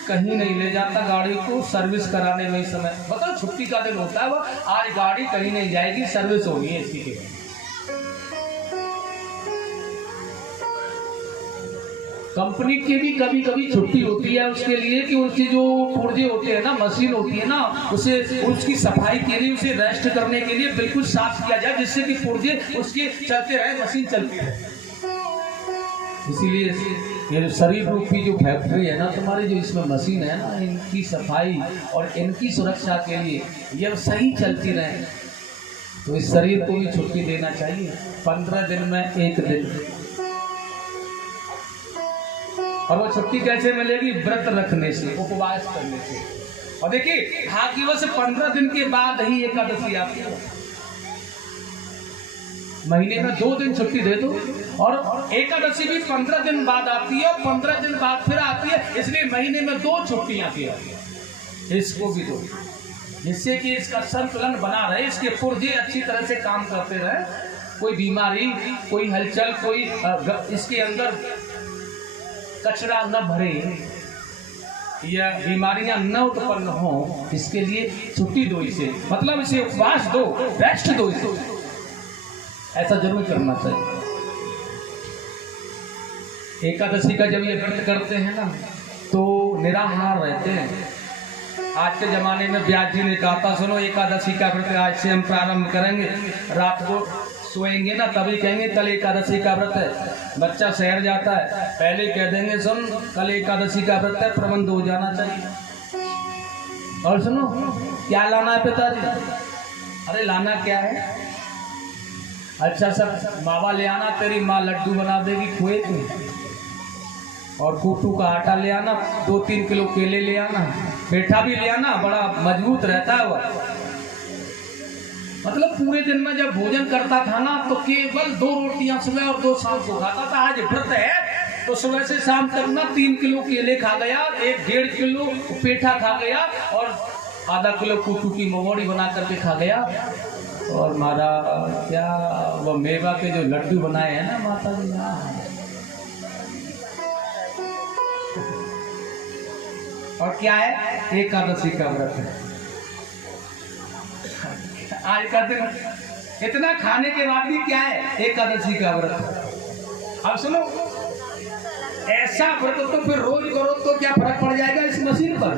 कहीं नहीं ले जाता गाड़ी को, सर्विस कराने में ही समय, मतलब छुट्टी का दिन होता है, वो आज गाड़ी कहीं नहीं जाएगी, सर्विस होनी है इसकी के बाद। कंपनी की भी कभी कभी छुट्टी होती है उसके लिए कि उसकी जो पुर्जे होते हैं ना, मशीन होती है ना, उसे उसकी सफाई के लिए, उसे रेस्ट करने के लिए बिल्कुल साफ किया जाए, जिससे कि पुर्जे उसके चलते रहे, मशीन चलती रहे। इसीलिए ये जो शरीर रूपी जो फैक्ट्री है ना तुम्हारी, जो इसमें मशीन है ना, इनकी सफाई और इनकी सुरक्षा के लिए ये सही चलती रहे, तो इस शरीर को भी छुट्टी देना चाहिए 15 दिन में 1 दिन। और वो छुट्टी कैसे मिलेगी? व्रत रखने से, उपवास करने से। और देखिए भाग्यवश 15 दिन के बाद ही एकादशी आती है, महीने में 2 दिन छुट्टी दे दो, और एकादशी भी 15 दिन बाद आती है, और 15 दिन बाद फिर आती है, इसलिए महीने में 2 छुट्टियां की आती है। इसको भी दो, जिससे कि इसका संतुलन बना रहे, इसके पुर्जे अच्छी तरह से काम करते रहे, कोई बीमारी, कोई हलचल, कोई इसके अंदर कचरा न भरे या बीमारियां न उत्पन्न हो, इसके लिए छुट्टी दो इसे, मतलब इसे उपवास दो, रेस्ट दो इसे, ऐसा जरूर करना चाहिए। एकादशी का जब ये व्रत करते हैं ना तो निराहार रहते हैं। आज के जमाने में व्यास जी ने कहा था, सुनो एकादशी का व्रत आज से हम प्रारंभ करेंगे, रात को सोएंगे ना तभी कहेंगे कल एकादशी का व्रत है। बच्चा शहर जाता है, पहले कह देंगे सुन कल एकादशी का व्रत है, प्रबंध हो जाना चाहिए। और सुनो क्या लाना है पिताजी? अरे लाना क्या है? अच्छा सब मावा ले आना, तेरी माँ लड्डू बना देगी खोए के, और कूटू का आटा ले आना, 2-3 किलो केले ले आना, पेठा भी ले आना, बड़ा मजबूत रहता है वह। मतलब पूरे दिन में जब भोजन करता था ना तो केवल 2 रोटियां सुबह और 2 शाम को खाता था। आज व्रत है तो सुबह से शाम तक ना 3 किलो केले खा गया, 1-1.5 किलो पेठा खा गया, और आधा किलो कूटू की मोहड़ी बना करके खा गया, और मारा क्या वो मेवा के जो लड्डू बनाए हैं ना माता जी, और क्या है? एकादशी का व्रत है। आज का दिन इतना खाने के बाद भी क्या है? एकादशी का व्रत। अब सुनो, ऐसा व्रत तो फिर रोज करो तो क्या फर्क पड़ जाएगा इस मशीन पर?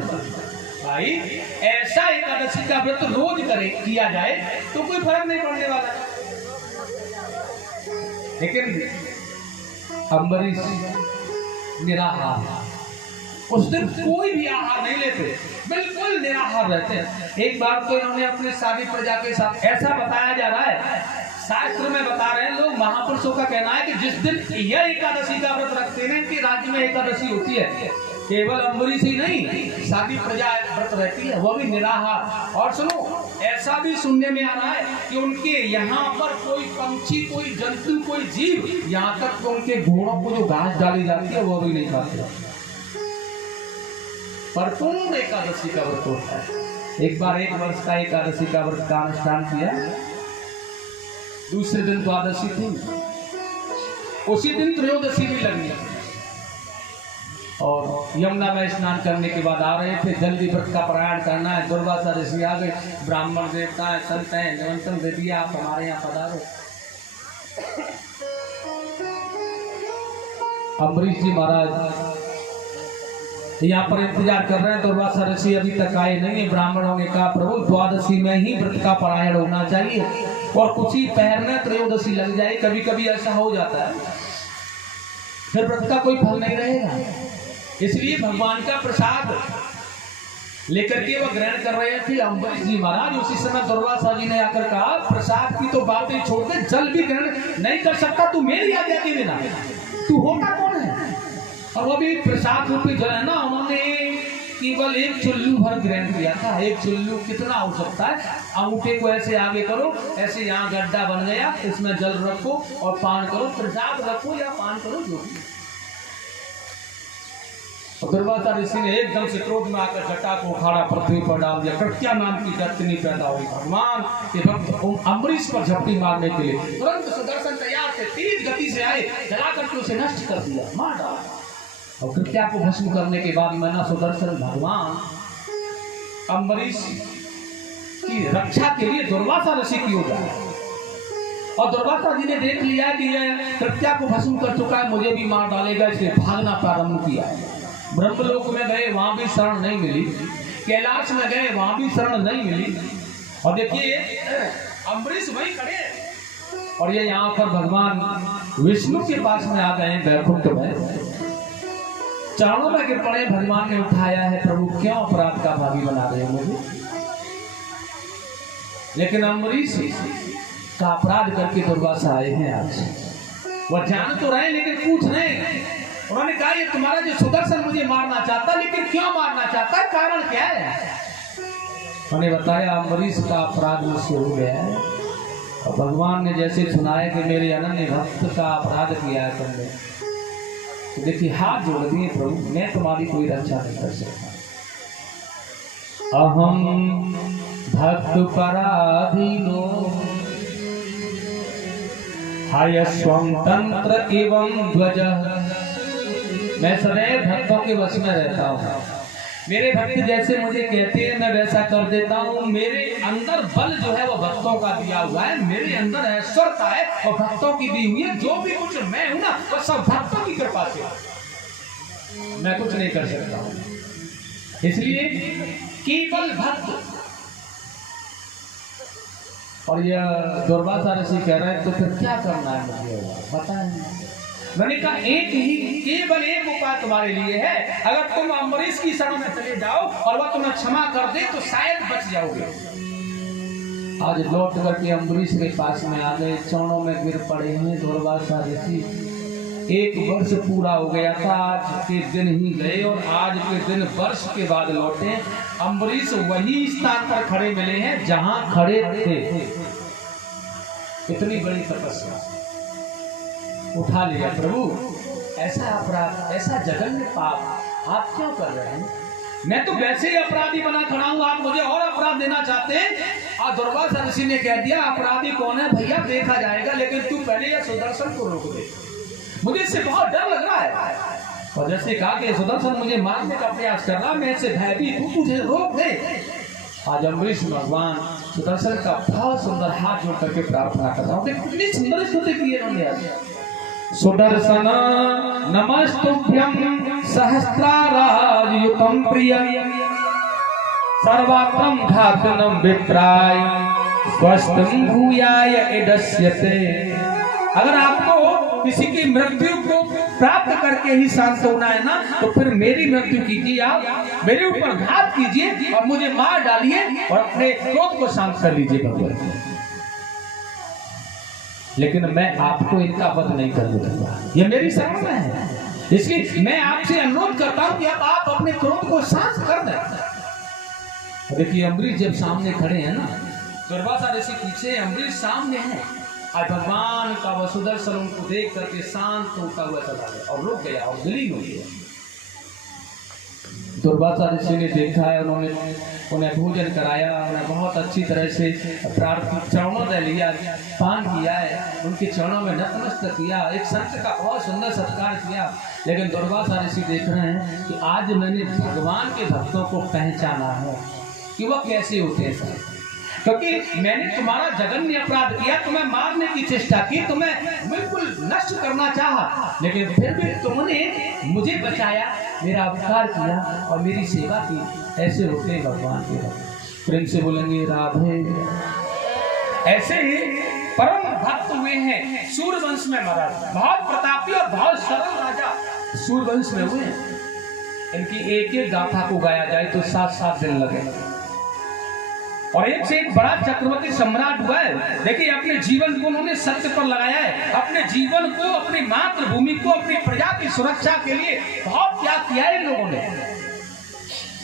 भाई ऐसा एकादशी का व्रत रोज किया जाए तो कोई फर्क नहीं पड़ने वाला। लेकिन अम्बरीश निराहार, उस दिन कोई भी आहार नहीं लेते, बिल्कुल निराहार रहते हैं। एक बार तो इन्होंने अपने सारी प्रजा के साथ, ऐसा बताया जा रहा है शास्त्र में बता रहे हैं लोग, महापुरुषों का कहना है कि जिस दिन यह एकादशी का व्रत रखते हैं कि राज्य में एकादशी होती है, केवल अम्बरीश ही नहीं, सारी प्रजा व्रत रहती है, वो भी निराहार। और सुनो, ऐसा भी सुनने में आ रहा है कि उनके यहाँ पर कोई पंछी, कोई जंतु, कोई जीव, यहाँ तक तो उनके घोड़ों को जो घास डाली जाती है वो भी नहीं खाते। परपूर्ण एकादशी का व्रत होता है। एक बार 1 वर्ष का एकादशी का व्रत का अनुष्ठान किया, दूसरे दिन द्वादशी थी, उसी दिन त्रयोदशी भी लगी और यमुना में स्नान करने के बाद आ रहे थे, जल्दी व्रत का पारायण करना है। दुर्वासा ऋषि आ गए, ब्राह्मण देवता है, संत हैं, निमंत्रण दे दिया, आप हमारे यहाँ पधारो। अम्बरीश जी महाराज यहाँ पर इंतजार कर रहे हैं, दुर्वासा ऋषि अभी तक आए नहीं है। ब्राह्मणों ने कहा प्रभु द्वादशी में ही व्रत का पारायण होना चाहिए और कुछ ही पैर में त्रयोदशी लग जाए, कभी कभी ऐसा हो जाता है, फिर व्रत का कोई फल नहीं रहेगा। इसलिए भगवान का प्रसाद लेकर के वह ग्रहण कर रहे थे अम्बरीश जी महाराज। उसी समय दुर्वासा जी ने आकर कहा प्रसाद की तो बात ही छोड़ दे, जल भी ग्रहण नहीं कर सकता तू मेरी आज्ञा के बिना, तू होता कौन है? और वो भी प्रसाद रूपी जल है ना, उन्होंने केवल 1 चुल्लू भर ग्रहण किया था। 1 चुल्लू कितना हो सकता है? अंगूठे को ऐसे आगे करो, ऐसे यहाँ गड्ढा बन गया, इसमें जल रखो और पान करो, प्रसाद रखो या पान करो, जो भी। दुर्वासा ऋषि ने एकदम से क्रोध में आकर जटा को उखाड़ा, पृथ्वी पर डाल दिया। कृत्या नाम की दत्तनी पैदा हुई। भगवान के भक्त अम्बरीश पर झपटी मारने के लिए तुरंत सुदर्शन तैयार थे, तेज गति से आए, जला करके उसे नष्ट कर दिया, मार डाला। और कृत्या को भस्म करने के बाद मैंने सुदर्शन भगवान अम्बरीश की रक्षा के लिए दुर्वासा ऋषि की ओर गए और दुर्वासा जी ने देख लिया कि यह कृत्या को भस्म कर चुका है, मुझे भी मार डालेगा, इसलिए भागना प्रारंभ किया। ब्रह्मलोक में गए, वहां भी शरण नहीं मिली, कैलाश में गए, वहां भी शरण नहीं मिली। और देखिए अम्बरीश वहीं खड़े और ये यहाँ पर भगवान विष्णु के पास में आ गए, वैकुंठ में चरणों में गिर पड़े। भगवान ने उठाया है, प्रभु क्यों अपराध का भागी बना रहे हो मुझे? लेकिन अम्बरीश का अपराध करके दुर्वासा आए हैं आज, वह जान तो रहे लेकिन पूछ रहे हैं। उन्होंने कहा ये तुम्हारा जो सुदर्शन मुझे मारना चाहता, लेकिन क्यों मारना चाहता है, कारण क्या है? उन्होंने बताया अम्बरीश का अपराध मुझसे हो गया है और भगवान ने जैसे सुनाया कि मेरे अनन्य भक्त का अपराध किया है तुमने, तो देखिए हाथ जोड़ दिए प्रभु, मैं तुम्हारी कोई रक्षा नहीं कर सकता। अहम भक्त पराधीनो हाय स्वतंत्र एवं ध्वज। मैं सदैव भक्तों के वश में रहता हूँ, मेरे भक्त जैसे मुझे कहते हैं मैं वैसा कर देता हूँ। मेरे अंदर बल जो है वो भक्तों का दिया हुआ है, मेरे अंदर ऐश्वर्यता है और भक्तों की दी हुई है। जो भी कुछ मैं हूं ना वो सब भक्तों की कृपा से, मैं कुछ नहीं कर सकता हूँ। इसलिए केवल भक्त। और यह दुर्वासा ऋषि कह रहे हैं तो फिर क्या करना है मुझे बताएं। मैंने कहा एक ही केवल एक उपाय तुम्हारे लिए है, अगर तुम अम्बरीश की शरण में चले जाओ और वह तुम्हें क्षमा कर दे तो शायद बच जाओगे। आज लौट करके अम्बरीश के पास में आ गए, चरणों में गिर पड़े हैं दुर्वासा ऋषि। 1 वर्ष पूरा हो गया था, आज के दिन ही गए और आज के दिन वर्ष के बाद लौटे। अम्बरीश वही स्थान पर खड़े मिले हैं जहां खड़े थे। इतनी बड़ी तपस्या उठा लिया, प्रभु ऐसा अपराध, ऐसा जघन्य पाप आप क्यों कर रहे हैं? मैं तो वैसे ही अपराधी बना खड़ा हूं, आप मुझे और अपराध देना चाहते हैं। और दुर्वासा ऋषि ने कह दिया अपराधी कौन है भैया देखा जाएगा, लेकिन तू पहले यह सुदर्शन को रोक दे, मुझे इससे बहुत डर लग रहा है। और जैसे कहा कि सुदर्शन मुझे मारने का प्रयास कर रहा, मैं इससे भयभीत हूं, तुझे रोक दे। आज अम्बरीश भगवान सुदर्शन का बहुत सुंदर हाथ जोड़ करके प्रार्थना कर रहा हूँ। कितनी सुंदर स्तुति की है। सुदर्शन नमस्तुभ्यं सहस्रारायुतं प्रिय सर्वात्रं घातनं विप्राय स्वस्तं भूयाय एदस्यते। अगर आपको किसी की मृत्यु को प्राप्त करके ही शांत होना है ना, तो फिर मेरी मृत्यु कीजिए, आप मेरे ऊपर घात कीजिए और मुझे मार डालिए और अपने क्रोध को शांत कर लीजिए भगवान। लेकिन मैं आपको इनका वध नहीं करने दूंगा, ये मेरी शरण में है। इसलिए मैं आपसे अनुरोध करता हूं कि अब आप अपने क्रोध को शांत कर दें। देखिए अम्बरीश जब सामने खड़े हैं ना, दुर्वासा ऋषि पीछे, अम्बरीश सामने है। आज भगवान का वह सुदर्शन उनको देख करके शांत होता हुआ चला गया और रुक गया और विलीन हो गया। दुर्वासा ऋषि ने देखा है, उन्हें भोजन कराया, उन्हें बहुत अच्छी तरह से चरणों में लिया, पान किया है, उनके चरणों में नतमस्तक किया, एक संत का बहुत सुंदर सत्कार किया। लेकिन दुर्वासा ऋषि देख रहे हैं कि आज मैंने भगवान के भक्तों को पहचाना है कि वह कैसे होते हैं सर, क्योंकि मैंने तुम्हारा जघन्य अपराध किया, तुम्हें मारने की चेष्टा की, तुम्हें बिल्कुल नष्ट करना चाहा, लेकिन फिर भी तुमने मुझे बचाया, मेरा उपकार किया और मेरी सेवा की। ऐसे होते हैं भगवान के भक्त। प्रेम से बोलेंगे राधे। ऐसे ही परम भक्त हुए हैं सूर्यवंश में महाराज, बहुत प्रतापी और बहुत सरल राजा सूर्यवंश में हुए हैं। इनकी एक एक गाथा को गाया जाए तो 7-7 दिन लगे, और एक से एक बड़ा चक्रवर्ती सम्राट हुआ है। देखिए अपने जीवन को उन्होंने सत्य पर लगाया है, अपने जीवन को, अपनी मातृभूमि को, अपनी प्रजा की सुरक्षा के लिए बहुत त्याग किया है इन लोगों ने।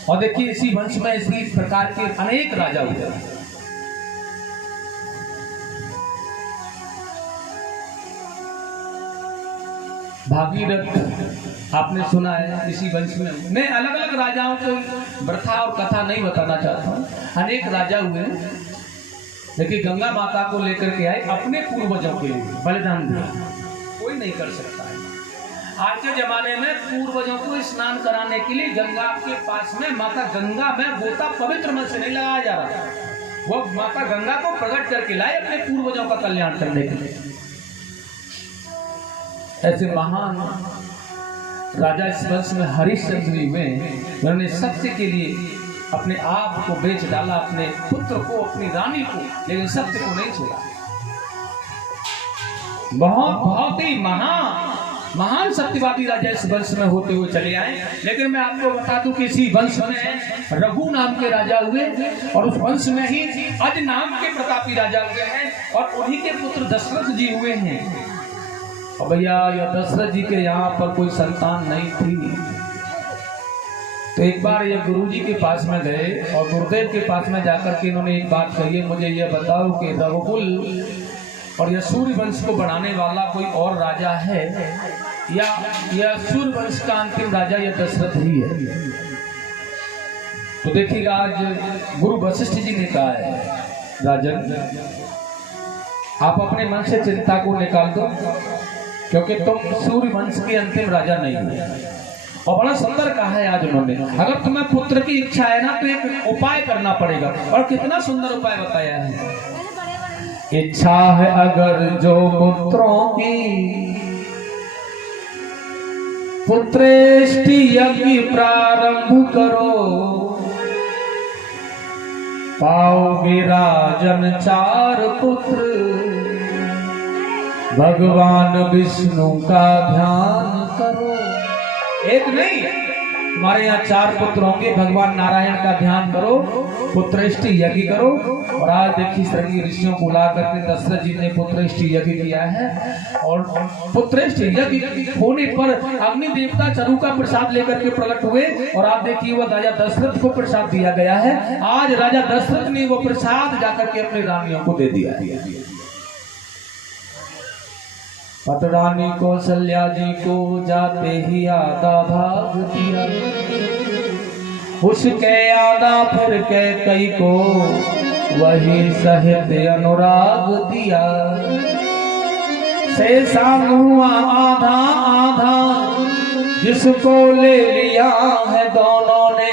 और देखिए इसी वंश में इसी प्रकार के अनेक राजा हुए। भागीरथ आपने सुना है, इसी वंश में। मैं अलग अलग राजाओं की प्रथा और कथा नहीं बताना चाहता हूँ, अनेक राजा हुए। देखिए गंगा माता को लेकर के आए, अपने पूर्वजों के लिए बलिदान दिया, कोई नहीं कर सकता है। आज के जमाने में पूर्वजों को स्नान कराने के लिए गंगा के पास में माता गंगा में गोता पवित्र मन से नहीं लगाया जा रहा, वो माता गंगा को प्रकट करके लाए अपने पूर्वजों का कल्याण करने के लिए। ऐसे महान राजा इस वंश में हरिश्चंद्र भी हुए, उन्होंने सत्य के लिए अपने आप को बेच डाला, अपने पुत्र को, अपनी रानी को, लेकिन सत्य को नहीं छोड़ा। बहुत ही महान सत्यवादी राजा इस वंश में होते हुए चले आए। लेकिन मैं आपको बता दूं कि इसी वंश में रघु नाम के राजा हुए, और उस वंश में ही अज नाम के प्रतापी राजा हुए हैं, और उन्हीं के पुत्र दशरथ जी हुए हैं। और भैया यह दशरथ जी के यहाँ पर कोई संतान नहीं थी, तो एक बार ये गुरुजी के पास में गए और गुरुदेव के पास में जाकर के इन्होंने एक बात कही, मुझे ये बताओ कि रघुकुल और यह सूर्यवंश को बढ़ाने वाला कोई और राजा है, या यह सूर्यवंश का अंतिम राजा यह दशरथ ही है? तो देखिएगा आज गुरु वशिष्ठ जी ने कहा है, राजन आप अपने मन से चिंता को निकाल दो, क्योंकि तुम सूर्यवंश के अंतिम राजा नहीं हो। और बड़ा सुंदर कहा है आज उन्होंने, अगर तुम्हें पुत्र की इच्छा है ना तो एक उपाय करना पड़ेगा, और कितना सुंदर उपाय बताया है। इच्छा है अगर जो पुत्रों की, पुत्रेष्टि यज्ञ प्रारंभ करो, पाओगे राजन 4 पुत्र, भगवान विष्णु का ध्यान करो। एक नहीं, हमारे यहाँ 4 पुत्र होंगे, भगवान नारायण का ध्यान करो, पुत्रेष्टि यज्ञ करो। और आज देखिए श्रृंगी ऋषियों को ला करके दशरथ जी ने पुत्रेष्टि यज्ञ किया है, और पुत्रेष्टि यज्ञ होने पर अग्नि देवता चरु का प्रसाद लेकर के प्रकट हुए, और आप देखिए वह राजा दशरथ को प्रसाद दिया गया है। आज राजा दशरथ ने वो प्रसाद जाकर के अपनी रानियों को दे दिया। रानी कौशल्या जी को जाते ही आधा भाग दिया, उसके आधा फिर कैकई को वही सहित अनुराग दिया। शेषा हुआ आधा आधा, जिसको ले लिया है दोनों ने,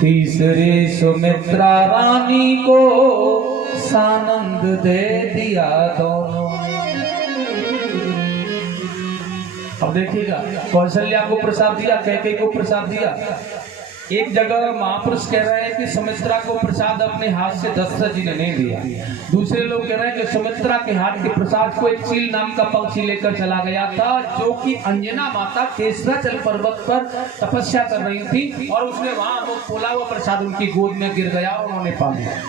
तीसरी सुमित्रा रानी को सानंद दे दिया दोनों। अब देखिएगा, कौशल्या को प्रसाद दिया, कैकेयी को प्रसाद दिया। एक जगह महापुरुष कह रहे हैं कि सुमित्रा को प्रसाद अपने हाथ से दशरथ जी ने नहीं दिया, दूसरे लोग कह रहे हैं कि सुमित्रा के हाथ के प्रसाद को एक चील नाम का पक्षी लेकर चला गया था, जो कि अंजना माता केसराचल पर्वत पर तपस्या कर रही थी, और उसने वहां वो फूला हुआ प्रसाद उनकी गोद में गिर गया और उन्होंने पा लिया।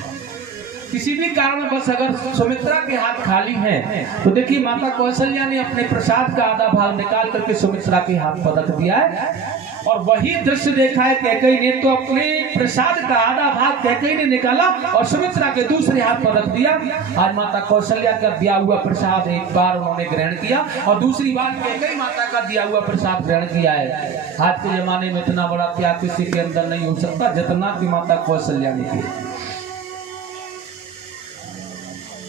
किसी भी कारणवश अगर सुमित्रा के हाथ खाली हैं तो देखिए माता कौशल्या ने अपने प्रसाद का आधा भाग निकाल करके सुमित्रा के हाथ पर रख दिया है। और वही दृश्य देखा है कैकेयी ने, तो अपने प्रसाद का आधा भाग कैकेयी ने निकाला और सुमित्रा के दूसरे हाथ पर रख दिया। आज माता कौशल्या का दिया हुआ प्रसाद एक बार उन्होंने ग्रहण किया और दूसरी बार कैकेयी माता का दिया हुआ प्रसाद ग्रहण किया है। आज के जमाने में इतना बड़ा त्याग किसी के अंदर नहीं हो सकता जितना कि माता कौशल्या ने किया।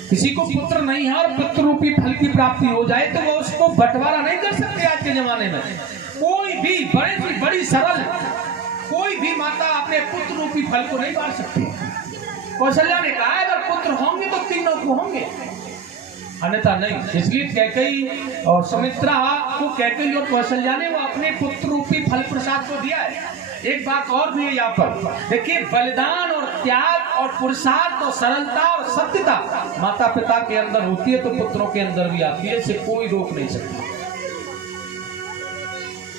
किसी को पुत्र नहीं है और पुत्र रूपी फल की प्राप्ति हो जाए तो वो उसको बंटवारा नहीं कर सकते। आज के जमाने में कोई भी बड़ी सरल कोई भी माता अपने पुत्र रूपी फल को नहीं बांट सकती। कौशल्या ने कहा अगर पुत्र होंगे तो तीनों को होंगे, अन्यथा नहीं। इसलिए कैकेयी और सुमित्रा को, कैकेयी और कौशल्या ने वो अपने पुत्र रूपी फल प्रसाद को दिया है। एक बात और भी है यहाँ पर, देखिए बलिदान और त्याग और पुरुषार्थ और सरलता और सत्यता माता पिता के अंदर होती है तो पुत्रों के अंदर भी आती है। इसे कोई रोक नहीं सकता,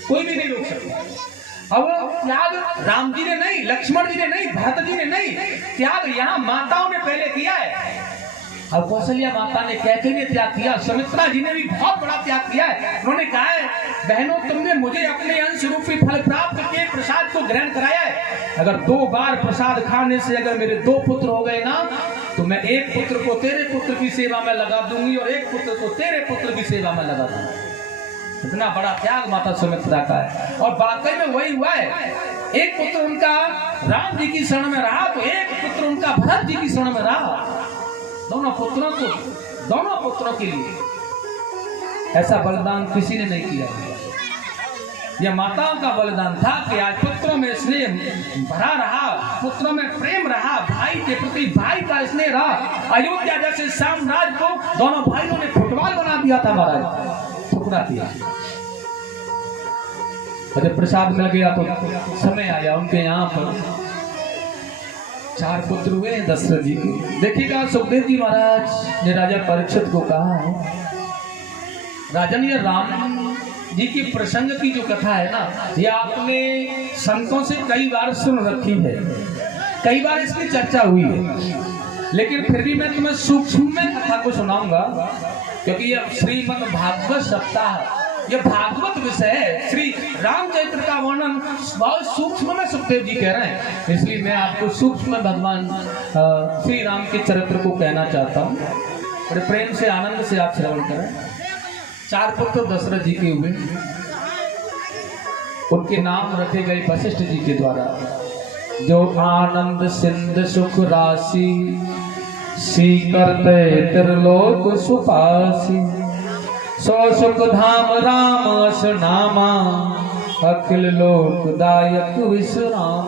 कोई भी नहीं रोक सकता। अब त्याग राम जी ने नहीं, लक्ष्मण जी ने नहीं, भरत जी ने नहीं, त्याग यहाँ माताओं ने पहले किया है। अब कौशल्या माता ने कैकेयी ने त्याग किया, सुमित्रा जी ने भी बहुत बड़ा त्याग किया है। उन्होंने कहा है बहनों तुमने मुझे अपने अंश रूपी फल प्राप्त के प्रसाद को ग्रहण कराया है। अगर 2 बार प्रसाद खाने से अगर मेरे 2 पुत्र हो गए ना तो मैं एक पुत्र को तेरे पुत्र की सेवा में लगा दूंगी और एक पुत्र को तेरे पुत्र की सेवा में लगा दूंगी। इतना बड़ा त्याग माता सुमित्रा का है और वाकई में वही हुआ है। एक पुत्र उनका राम जी की शरण में रहा तो एक पुत्र उनका भरत जी की शरण में रहा। दोनों पुत्रों के लिए ऐसा बलिदान किसी ने नहीं किया। यह माताओं का बलिदान था कि आज पुत्रों में स्नेह भरा रहा, पुत्रों में प्रेम रहा, भाई के प्रति भाई का स्नेह रहा। अयोध्या जैसे साम्राज्य को दोनों भाइयों ने फुटबॉल बना दिया था महाराज, टुकड़ा दिया। जब प्रसाद मिल गया तो समय आया उनके यहाँ पर 4 पुत्र हुए दशरथ जी के। देखिएगा सुखदेव जी महाराज ने राजा परीक्षित को कहा है, राजन ये राम जी की प्रसंग की जो कथा है ना ये आपने संतों से कई बार सुन रखी है, कई बार इसकी चर्चा हुई है, लेकिन फिर भी मैं तुम्हें सूक्ष्म में कथा को सुनाऊंगा क्योंकि यह श्रीमद् भागवत सप्ताह, यह भागवत विषय है। श्री रामचरित्र का वर्णन बहुत सूक्ष्म में सुखदेव जी कह रहे हैं, इसलिए मैं आपको सूक्ष्म में भगवान श्री राम के चरित्र को कहना चाहता हूँ। बड़े प्रेम से आनंद से आप श्रवण करें। 4 पुत्र दशरथ जी के हुए, उनके नाम रखे गए वशिष्ठ जी के द्वारा। जो आनंद सिंध सुख राशि सी करते त्रिलोक सुपासी, सो सुख धाम राम अस नामा, अखिल लोक दायक विश्राम।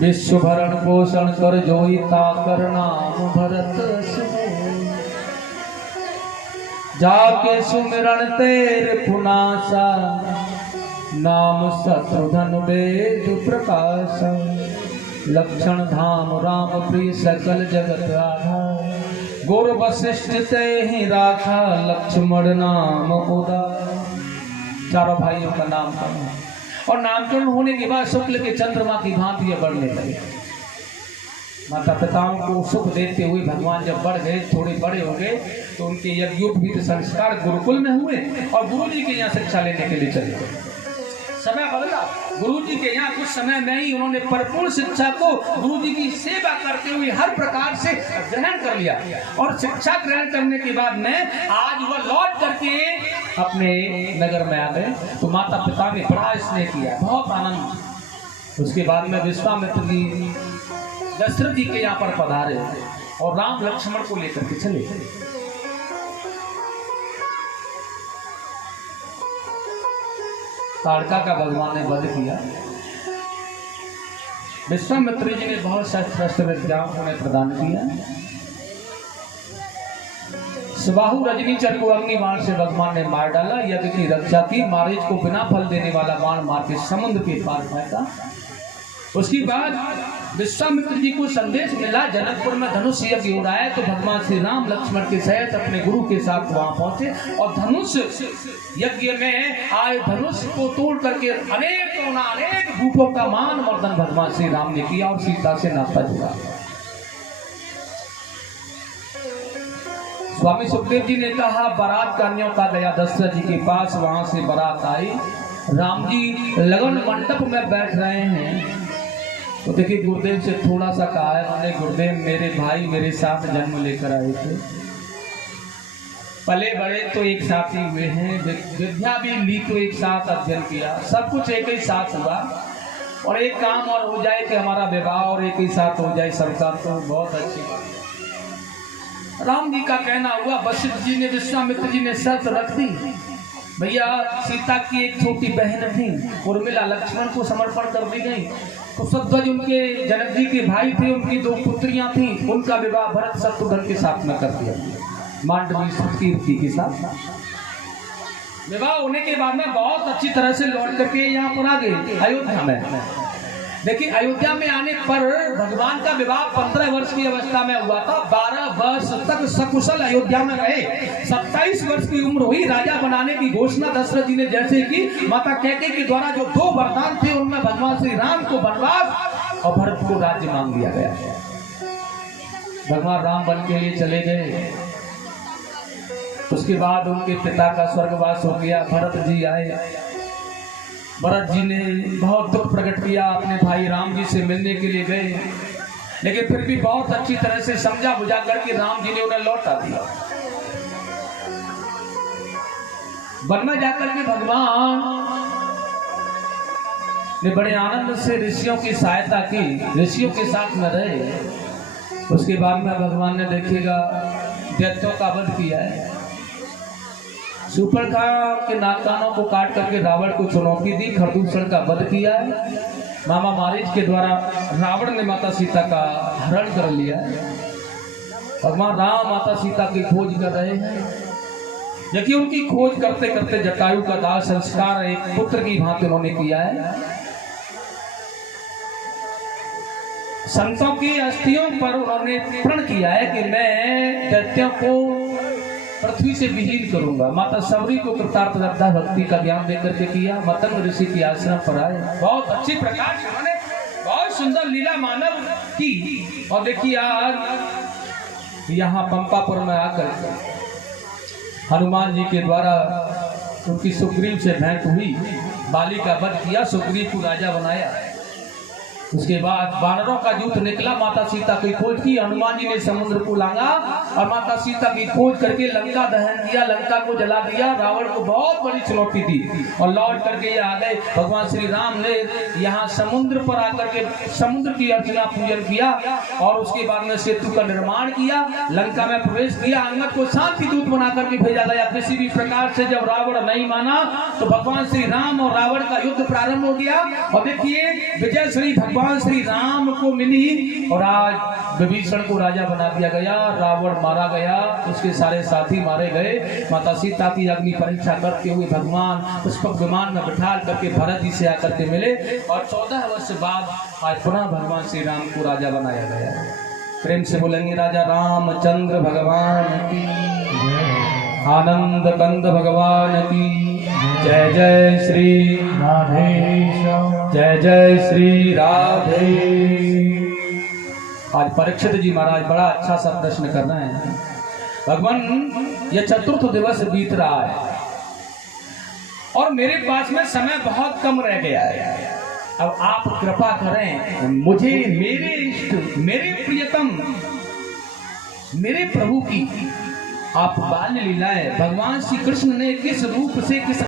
विश्व भरण पोषण कर जोई ताकर नाम भरत जाके सुमिरन तेरे पुनासा, नाम शत्रुघ्न वेद प्रकाश। लक्षण धाम राम प्रिय सकल जगत आधार, गुरु वशिष्ठ ते ही राखा लक्ष्मण नाम उदार। चारों भाइयों का नामकरण और नामकरण होने के बाद शुक्ल के चंद्रमा की भांति बढ़ने लगे। माता पिताओं को सुख देते हुए भगवान जब बढ़ गए, थोड़े बड़े हो गए तो उनके यज्ञोपवीत संस्कार गुरुकुल में हुए और गुरु जी के यहाँ शिक्षा लेने के लिए चले गए। समय बदला, गुरु जी के यहाँ कुछ समय में ही उन्होंने परिपूर्ण शिक्षा को गुरु जी की सेवा करते हुए हर प्रकार से ग्रहण कर लिया और शिक्षा ग्रहण करने के बाद में आज वह लौट करके अपने नगर में आ गए तो माता पिता ने बड़ा स्नेह किया, बहुत आनंद। उसके बाद में विश्वामित्र जी दशरथ जी के यहाँ पर पधारे और राम लक्ष्मण को लेकर के चले। ताड़का का भगवान ने वध किया। विश्वामित्र जी ने बहुत शस्त्र विद्या उन्हें प्रदान किया। सुबाहु रजनीचर को अग्निबाण से भगवान ने मार डाला, यज्ञ की रक्षा की, मारीच को बिना फल देने वाला बाण मार के समुद्र के पार फेंका। उसके बाद विश्वामित्र जी को संदेश मिला जनकपुर में धनुष यज्ञ हो रहा है, तो भगवान श्री राम लक्ष्मण के सहित अपने गुरु के साथ वहां पहुंचे और धनुष यज्ञ में आए धनुष को तोड़ करके अनेक भूपों का मान मर्दन भगवान श्री राम ने किया और सीता से नाता जुड़ा। स्वामी सुखदेव जी ने कहा बारात का न्योता गया दशरथ जी के पास, वहां से बारात आई, राम जी लगन मंडप में बैठ रहे हैं। तो देखिए गुरुदेव से थोड़ा सा कहा है उन्होंने, गुरुदेव मेरे भाई मेरे साथ जन्म लेकर आए थे, पले बड़े तो एक साथ ही हुए हैं, विद्या भी ली तो एक साथ अध्ययन किया, सब कुछ एक ही साथ हुआ, और एक काम और हो जाए कि हमारा विवाह और एक ही साथ हो जाए सबका, तो बहुत अच्छी बात। राम जी का कहना हुआ, वशिष्ठ जी ने विश्वामित्र जी ने शर्त रख दी, भैया सीता की एक छोटी बहन थी उर्मिला, लक्ष्मण को समर्पण कर दी गई, तो शत्रुघ्न उनके जनक जी के भाई थे, उनकी 2 पुत्रियां थी, उनका विवाह भरत शत्रुघ्न के साथ में कर दिया, मांडवी कीर्ति के साथ। विवाह होने के बाद में बहुत अच्छी तरह से लौट करके यहाँ पर आ गए अयोध्या में। देखिए अयोध्या में आने पर भगवान का विवाह 15 वर्ष की अवस्था में हुआ था, 12 वर्ष तक सकुशल अयोध्या में रहे, 27 वर्ष की उम्र हुई, राजा बनाने की घोषणा दशरथ जी ने जैसे की, माता कैकेयी के द्वारा जो 2 वरदान थे उनमें भगवान श्री राम को वनवास और भरत को राज्य मांग दिया गया। भगवान राम बन के लिए चले गए, उसके बाद उनके पिता का स्वर्गवास हो गया, भरत जी आए, भरत जी ने बहुत दुख प्रकट किया, अपने भाई राम जी से मिलने के लिए गए, लेकिन फिर भी बहुत अच्छी तरह से समझा बुझा करके राम जी ने उन्हें लौटा दिया। वन में जाकर के भगवान ने बड़े आनंद से ऋषियों की सहायता की, ऋषियों के साथ में रहे। उसके बाद में भगवान ने देखिएगा दैत्यों का वध किया है, सुपर्णखा के नाक कानों को काट करके रावण को चुनौती दी, खरदूषण का वध किया है, मामा मारीच के द्वारा रावण ने माता सीता का हरण कर लिया है। भगवान राम माता सीता की खोज कर रहे हैं। देखिए उनकी खोज करते करते जटायु का दाह संस्कार एक पुत्र की भांति उन्होंने किया है। संतों की अस्थियों पर उन्होंने प्रण किया है कि मैं दैत्यों को पृथ्वी से विहीन करूंगा। माता सबरी को कृतार्थ श्रद्धा भक्ति का ज्ञान देकर के किया, मतंग ऋषि के आश्रम पर आए, बहुत अच्छी प्रकार से उन्होंने बहुत सुंदर लीला मानव की। और देखिए आज यहाँ पंपापुर में आकर हनुमान जी के द्वारा उनकी सुग्रीव से भेंट हुई, बाली का वध किया, सुग्रीव को राजा बनाया। उसके बाद वानरों का युद्ध निकला, माता सीता की खोज की, हनुमान जी ने समुद्र को लांगा और माता सीता की खोज करके लंका दहन किया, लंका को जला दिया, रावण को बहुत बड़ी चुनौती दी और लौट करके आ गए। भगवान श्री राम ने यहाँ समुद्र पर आकर के समुद्र की अर्चना पूजन किया और उसके बाद में सेतु का निर्माण किया, लंका में प्रवेश किया, अंगद को शांति दूत बना करके भेजा गया। किसी भी प्रकार से जब रावण नहीं माना तो भगवान श्री राम और रावण का युद्ध प्रारंभ हो गया। और देखिए विजय श्री भगवान श्री राम को मिली और आज विभीषण को राजा बना दिया गया, रावण मारा गया, उसके सारे साथी मारे गए। माता सीता की अग्नि परीक्षा करते हुए भगवान पुष्पक विमान में बिठा करके भरत जी से आकर के मिले और 14 वर्ष बाद आज पुनः भगवान श्री राम को राजा बनाया गया। प्रेम से बोलेंगे राजा रामचंद्र भगवान की, आनंद कंद भगवान की जय। जय श्री राधेश, जय जय श्री राधे। आज परीक्षित जी महाराज बड़ा अच्छा सा प्रश्न कर रहे हैं। भगवान ये चतुर्थ दिवस बीत रहा है और मेरे पास में समय बहुत कम रह गया है। अब आप कृपा करें मुझे मेरे इष्ट, मेरे प्रियतम, मेरे प्रभु की आप बाल लीलाएं, भगवान श्री कृष्ण ने किस रूप से किस